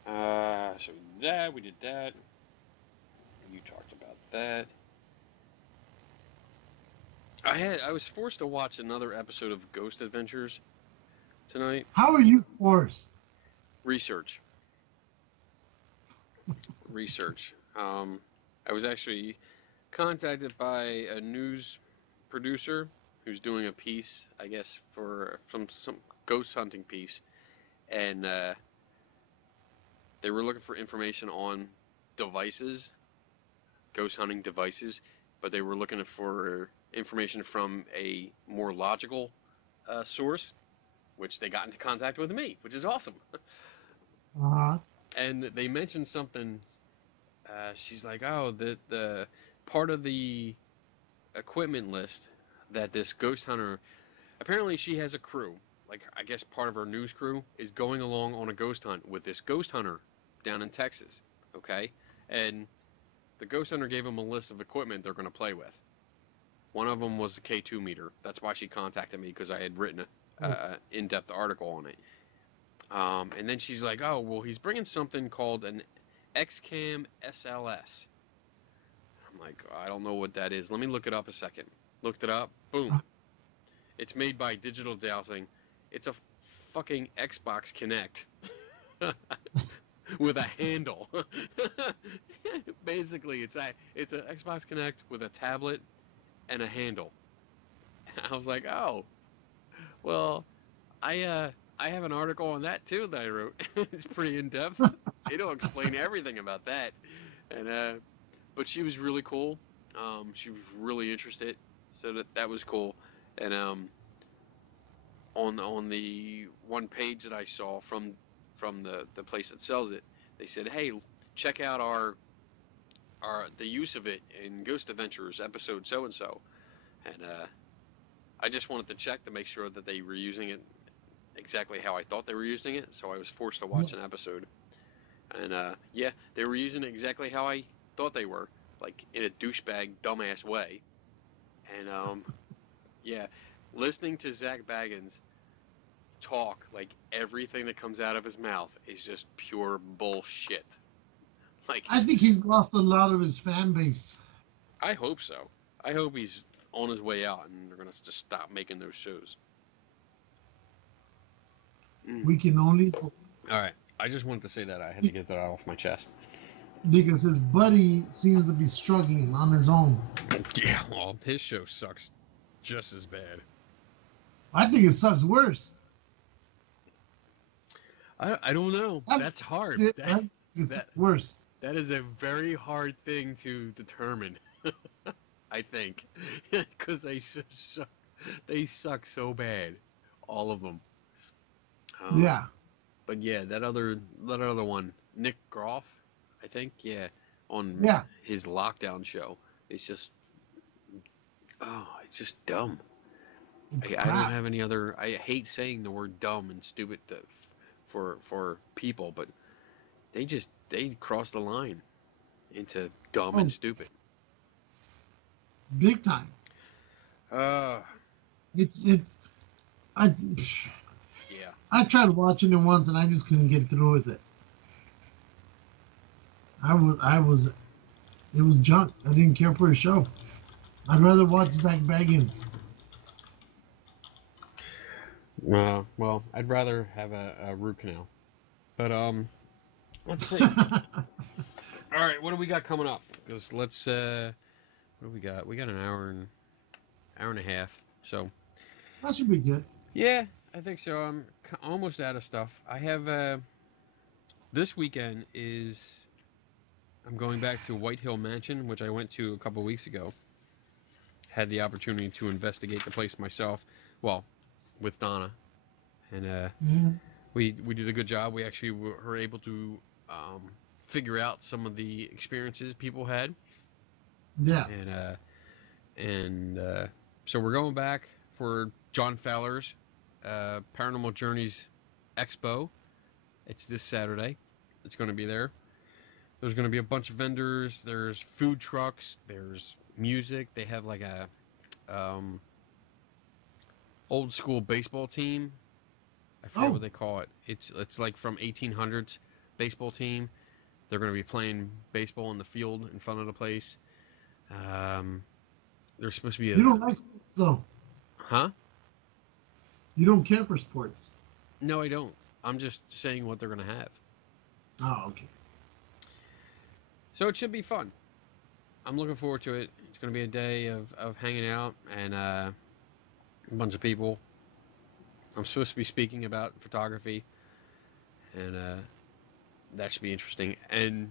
So we did that. You talked about that. I was forced to watch another episode of Ghost Adventures. tonight. How are you forced? Research. Research. I was actually contacted by a news producer who's doing a piece, I guess, for some ghost hunting piece, and they were looking for information on devices, ghost hunting devices, but they were looking for information from a more logical source, which they got into contact with me, which is awesome. Uh-huh. And they mentioned something. She's like, oh, the part of the equipment list that this ghost hunter, apparently she has a crew, like I guess part of her news crew is going along on a ghost hunt with this ghost hunter down in Texas, okay? And the ghost hunter gave them a list of equipment they're going to play with. One of them was a K2 meter. That's why she contacted me, because I had written an in-depth article on it. And then she's like, oh, well, he's bringing something called an XCAM SLS. I'm like, I don't know what that is. Let me look it up a second. Looked it up. Boom. It's made by Digital Dowsing. It's a fucking Xbox Kinect with a handle. Basically, it's an Xbox Kinect with a tablet and a handle. I was like, oh, well, I have an article on that too that I wrote. It's pretty in depth. They don't explain everything about that, and but she was really cool. She was really interested, so that was cool. And on the one page that I saw from the place that sells it, they said, hey, check out our the use of it in Ghost Adventures episode so and so, and I just wanted to check to make sure that they were using it exactly how I thought they were using it, so I was forced to watch an episode. And yeah, they were using it exactly how I thought they were, like in a douchebag, dumbass way. And yeah, listening to Zach Baggins talk, like everything that comes out of his mouth is just pure bullshit. Like, I think he's lost a lot of his fan base. I hope so. I hope he's on his way out and they're gonna just stop making those shows. We can only hope. All right, I just wanted to say that. I had to get that off my chest. Because his buddy seems to be struggling on his own. Yeah, well, his show sucks just as bad. I think it sucks worse. I don't know. That's hard. It's worse. That is a very hard thing to determine. I think, because they suck so bad, all of them. Yeah. But yeah, that other one, Nick Groff, I think, yeah, on his lockdown show, it's just dumb. I don't have any other. I hate saying the word dumb and stupid for people, but they cross the line into dumb and stupid. Big time. I tried watching it once and I just couldn't get through with it. It was junk. I didn't care for a show. I'd rather watch Zach Baggins. Well, I'd rather have a root canal. But let's see. All right, what do we got coming up? Because what do we got? We got an hour and a half. So that should be good. Yeah, I think so. I'm almost out of stuff. I have this weekend I'm going back to White Hill Mansion, which I went to a couple weeks ago. Had the opportunity to investigate the place myself. Well, with Donna, and we did a good job. We actually were able to figure out some of the experiences people had. Yeah. And so we're going back for John Fowler's Paranormal Journeys Expo. It's this Saturday. It's going to be there. There's going to be a bunch of vendors. There's food trucks. There's music. They have like a old school baseball team. I forget what they call it. It's like from 1800s baseball team. They're going to be playing baseball in the field in front of the place. There's supposed to be You don't like sports, though. Huh? You don't care for sports. No, I don't. I'm just saying what they're going to have. Oh, okay. So it should be fun. I'm looking forward to it. It's going to be a day of hanging out and a bunch of people. I'm supposed to be speaking about photography, and that should be interesting. And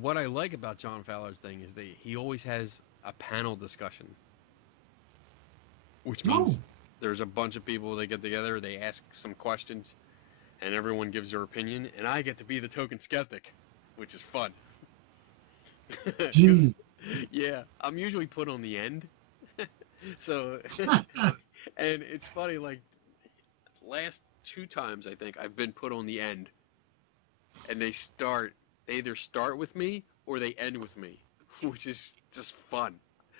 what I like about John Fowler's thing is that he always has a panel discussion, which means there's a bunch of people that get together, they ask some questions, and everyone gives their opinion, and I get to be the token skeptic, which is fun. Gee. Yeah, I'm usually put on the end. So, and it's funny, like, last 2 times, I think, I've been put on the end. And they either start with me or they end with me, which is just fun.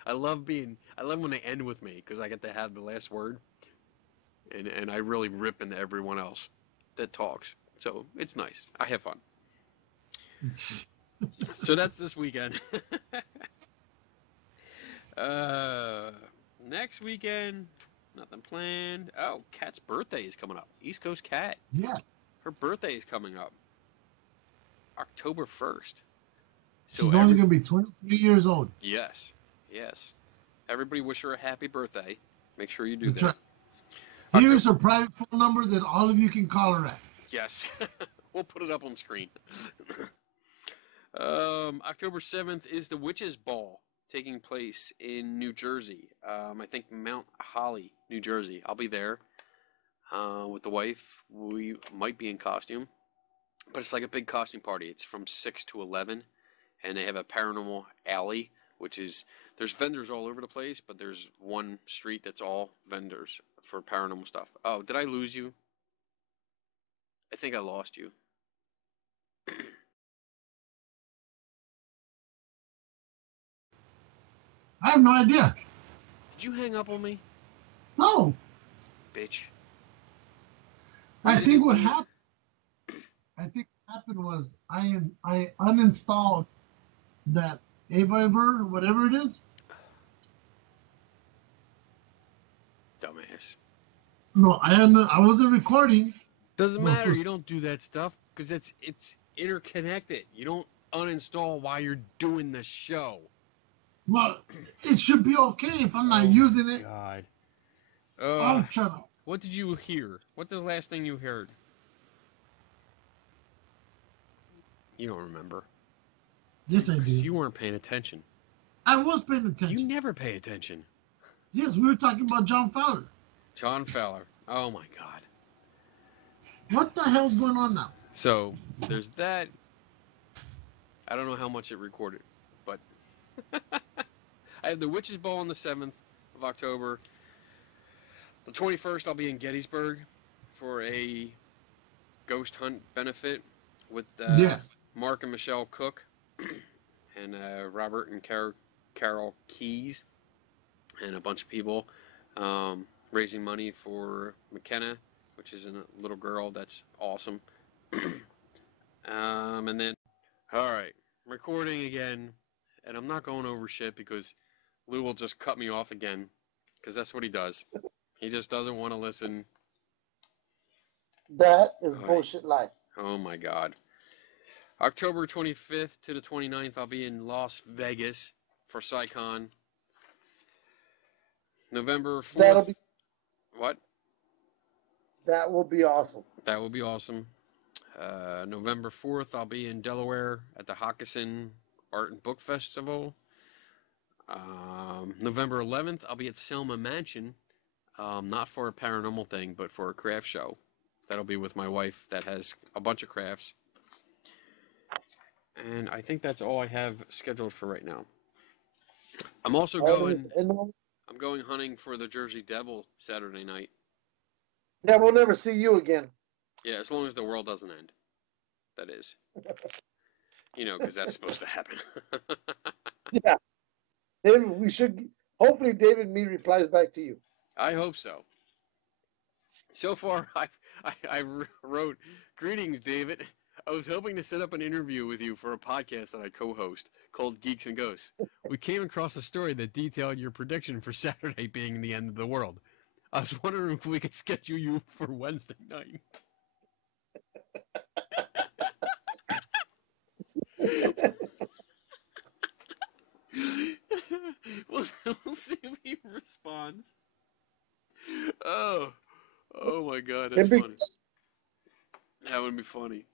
I love when they end with me because I get to have the last word. And I really rip into everyone else that talks. So it's nice. I have fun. So that's this weekend. Next weekend, nothing planned. Oh, Kat's birthday is coming up. East Coast Cat. Yes. Her birthday is coming up. October 1st. So she's only going to be 23 years old. Yes. Yes. Everybody wish her a happy birthday. Make sure you do that. Right. Here's her private phone number that all of you can call her at. Yes. We'll put it up on screen. October 7th is the Witches Ball taking place in New Jersey. I think Mount Holly, New Jersey. I'll be there with the wife. We might be in costume. But it's like a big costume party. It's from 6 to 11. And they have a paranormal alley, which is, there's vendors all over the place, but there's one street that's all vendors for paranormal stuff. Oh, did I lose you? I think I lost you. I have no idea. Did you hang up on me? No. Bitch. I think what happened was I uninstalled that Aviver, whatever it is. Dumbass. No, I wasn't recording. Doesn't matter. You don't do that stuff because it's interconnected. You don't uninstall while you're doing the show. Well, it should be okay if I'm not using it. God. Oh, shut up. What did you hear? What's the last thing you heard? You don't remember. Yes, I do. You weren't paying attention. I was paying attention. You never pay attention. Yes, we were talking about John Fowler. John Fowler. Oh, my God. What the hell's going on now? So, there's that. I don't know how much it recorded, but I have the Witches Ball on the 7th of October. The 21st, I'll be in Gettysburg for a ghost hunt benefit with Mark and Michelle Cook and Robert and Carol Keys and a bunch of people raising money for McKenna, which is a little girl that's awesome. And then, all right, recording again, and I'm not going over shit because Lou will just cut me off again because that's what he does. He just doesn't want to listen. That is bullshit life. Oh, my God. October 25th to the 29th, I'll be in Las Vegas for SciCon. November 4th. What? That will be awesome. That will be awesome. November 4th, I'll be in Delaware at the Hockessin Art and Book Festival. November 11th, I'll be at Selma Mansion. Not for a paranormal thing, but for a craft show. That'll be with my wife that has a bunch of crafts. And I think that's all I have scheduled for right now. I'm also going... I'm going hunting for the Jersey Devil Saturday night. Yeah, we'll never see you again. Yeah, as long as the world doesn't end. That is. You know, because that's supposed to happen. Yeah. David, we should... Hopefully David and me replies back to you. I hope so. So far, I wrote, "Greetings, David. I was hoping to set up an interview with you for a podcast that I co-host called Geeks and Ghosts. We came across a story that detailed your prediction for Saturday being the end of the world. I was wondering if we could schedule you for Wednesday night." We'll see if he responds. Oh my God, that's funny. That would be funny.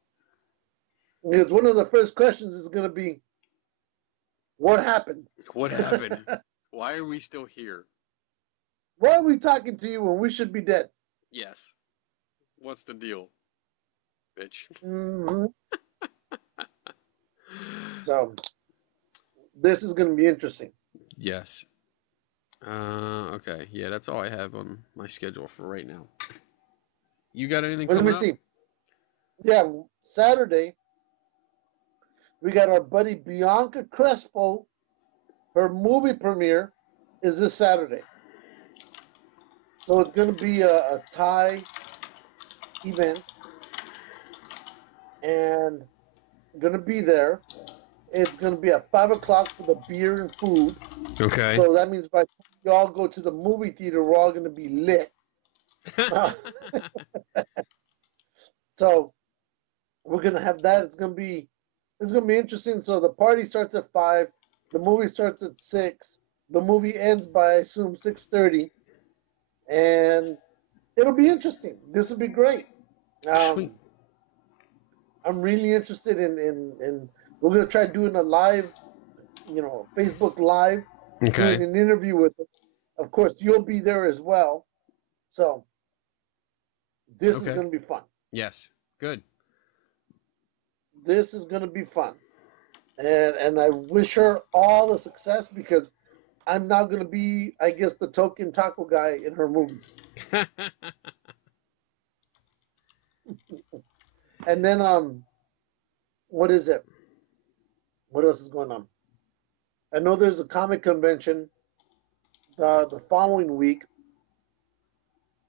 Because one of the first questions is going to be, what happened? What happened? Why are we still here? Why are we talking to you when we should be dead? Yes. What's the deal, bitch? Mm-hmm. So, this is going to be interesting. Yes. Okay. Yeah, that's all I have on my schedule for right now. You got anything Well, let coming me up? see. Yeah, Saturday, we got our buddy Bianca Crespo. Her movie premiere is this Saturday. So it's going to be a Thai event. And I'm going to be there. It's going to be at 5 o'clock for the beer and food. Okay. So that means by the time you all go to the movie theater, we're all going to be lit. So we're going to have that. It's going to be interesting. So the party starts at 5. The movie starts at 6. The movie ends by, I assume, 6:30. And it'll be interesting. This will be great. Sweet. I'm really interested in we're going to try doing a live, Facebook Live, Okay. doing an interview with them. Of course, you'll be there as well. So this is going to be fun. Yes. Good. This is going to be fun. And I wish her all the success because I'm now going to be, I guess, the token taco guy in her movies. And then, what is it? What else is going on? I know there's a comic convention the following week,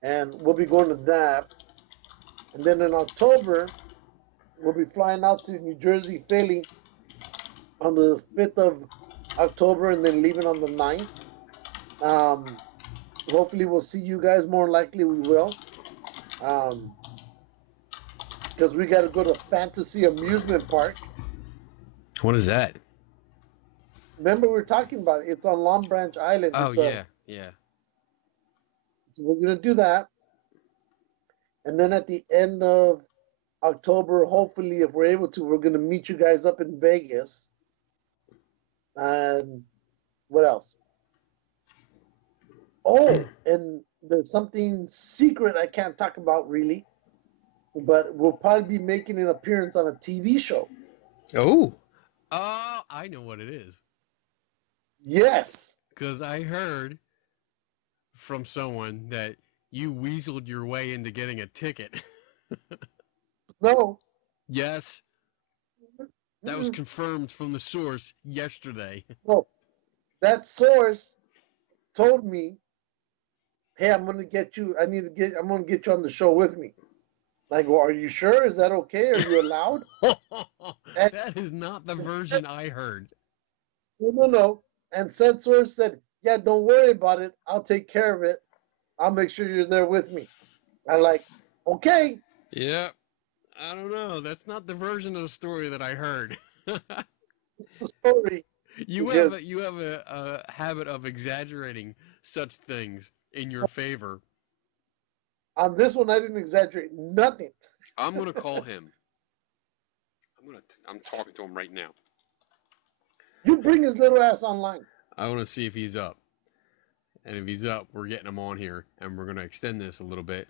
and we'll be going to that. And then in October, we'll be flying out to New Jersey, Philly on the 5th of October and then leaving on the 9th. Hopefully we'll see you guys. More likely we will. Because we got to go to Fantasy Amusement Park. What is that? Remember we were talking about it. It's on Long Branch Island. Oh, yeah. So we're going to do that. And then at the end of October, hopefully, if we're able to, we're going to meet you guys up in Vegas. And what else? Oh, and there's something secret I can't talk about really, but we'll probably be making an appearance on a TV show. Oh. I know what it is. Yes. Because I heard from someone that you weaseled your way into getting a ticket. No. Yes. That was confirmed from the source yesterday. No. That source told me, hey, I'm going to get you on the show with me. Like, well, are you sure? Is that okay? Are you allowed? That is not the version I heard. No. And said source said, yeah, don't worry about it. I'll take care of it. I'll make sure you're there with me. I'm like, okay. Yeah. I don't know. That's not the version of the story that I heard. It's the story. You have a habit of exaggerating such things in your favor. On this one, I didn't exaggerate nothing. I'm gonna call him. I'm talking to him right now. You bring his little ass online. I want to see if he's up. And if he's up, we're getting him on here, and we're gonna extend this a little bit.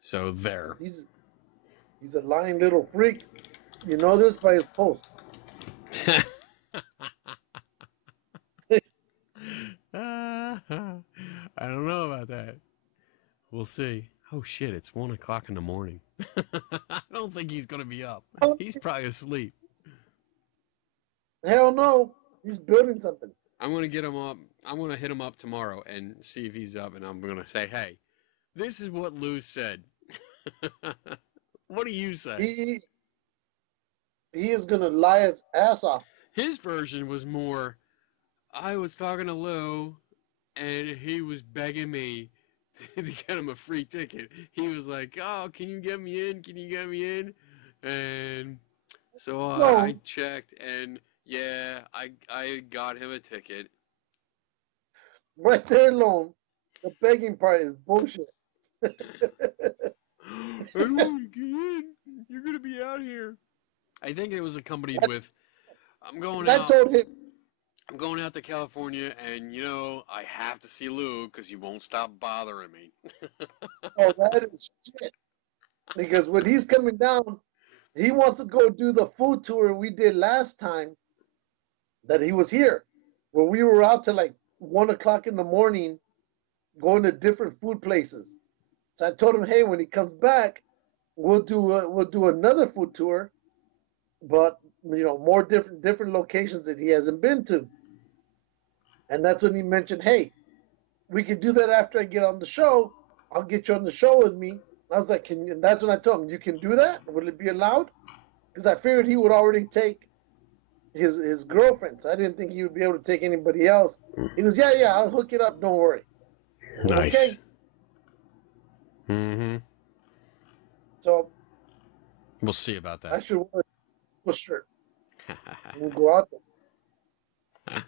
So there. He's a lying little freak. You know this by his post. I don't know about that. We'll see. Oh shit, it's 1 o'clock in the morning. I don't think he's gonna be up. He's probably asleep. Hell no. He's building something. I'm gonna get him up. I'm gonna hit him up tomorrow and see if he's up, and I'm gonna say, hey, this is what Lou said. What do you say? He is gonna lie his ass off. His version was more, I was talking to Lou, and he was begging me to get him a free ticket. He was like, oh, can you get me in? Can you get me in? And So No. I checked, and yeah, I got him a ticket. Right there alone, the begging part is bullshit. I want to get in. You're gonna be out here. I think it was accompanied with, I'm going I out. told him, I'm going out to California, and I have to see Lou because he won't stop bothering me. oh, that is shit. Because when he's coming down, he wants to go do the food tour we did last time that he was here, where we were out till like 1 o'clock in the morning going to different food places. So I told him, hey, when he comes back, we'll do another food tour, but more different locations that he hasn't been to. And that's when he mentioned, hey, we could do that after I get on the show. I'll get you on the show with me. I was like, and that's when I told him, you can do that? Will it be allowed? Because I figured he would already take his girlfriend, so I didn't think he would be able to take anybody else. He goes, yeah, I'll hook it up. Don't worry. Nice. Okay. Mm-hmm. So We'll see about I that. should wear a shirt. We'll go out there.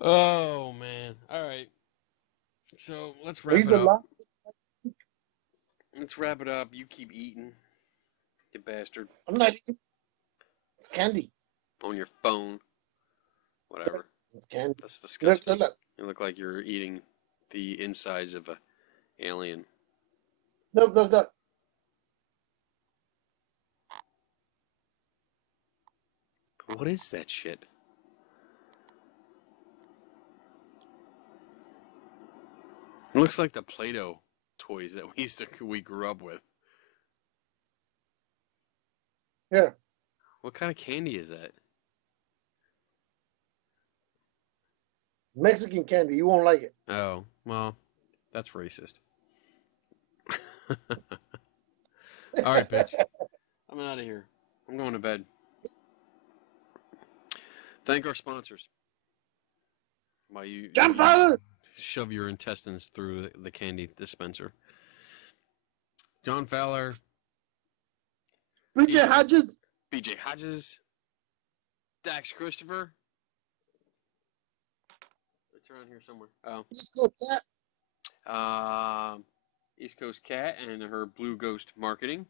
Oh, man. All right. So let's wrap He's it up. alive. Let's wrap it up. You keep eating, you bastard. I'm not eating. It's candy. On your phone. Whatever. It's candy. That's disgusting. Look. You look like you're eating the insides of a alien. Look. What is that shit? It looks like the Play-Doh toys that we grew up with. Here. What kind of candy is that? Mexican candy. You won't like it. Oh, well, that's racist. All right, bitch. I'm out of here. I'm going to bed. Thank our sponsors. While you Grandfather! shove your intestines through the candy dispenser. John Fowler. BJ Hodges. BJ Hodges. Dax Christopher. It's around here somewhere. Oh. East Coast Cat. East Coast Cat and her Blue Ghost Marketing.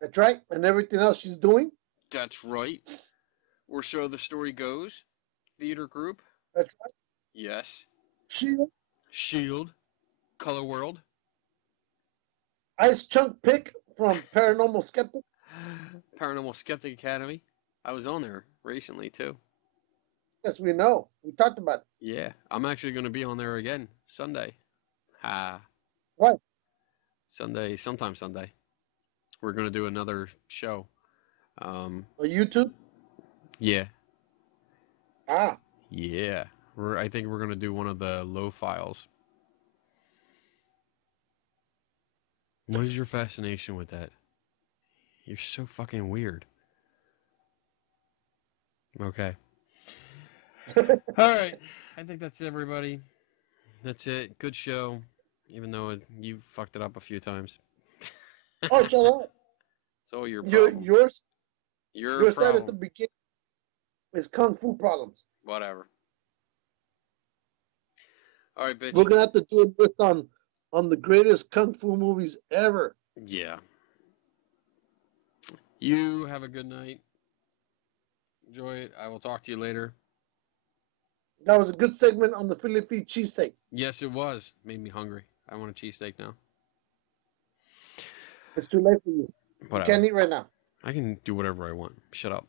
That's right. And everything else she's doing. That's right. Or So the Story Goes. Theater Group. That's right. Yes. Shield. Color World. Ice Chunk Pick from Paranormal Skeptic. Paranormal Skeptic Academy. I was on there recently too. Yes, we know. We talked about it. Yeah. I'm actually going to be on there again Sunday. What? Sometime Sunday. We're going to do another show. On YouTube? Yeah. Ah. Yeah. I think we're going to do one of the low files. What is your fascination with that? You're so fucking weird. Okay. All right. I think that's everybody. That's it. Good show. Even though you fucked it up a few times. Oh, shut up. It's all your problem. Your side at the beginning is Kung Fu problems. Whatever. All right, bitch. We're going to have to do a list on the greatest Kung Fu movies ever. Yeah. You have a good night. Enjoy it. I will talk to you later. That was a good segment on the Philly Cheesesteak. Yes, it was. Made me hungry. I want a cheesesteak now. It's too late for you. Whatever. You can't eat right now. I can do whatever I want. Shut up.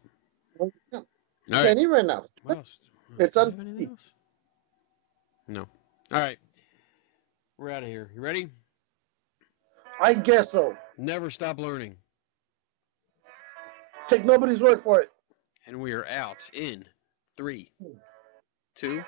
No, you All can't eat right now. What else? It's Do you on have anything else? No. All right. We're out of here. You ready? I guess so. Never stop learning. Take nobody's word for it. And we are out in 3, 2,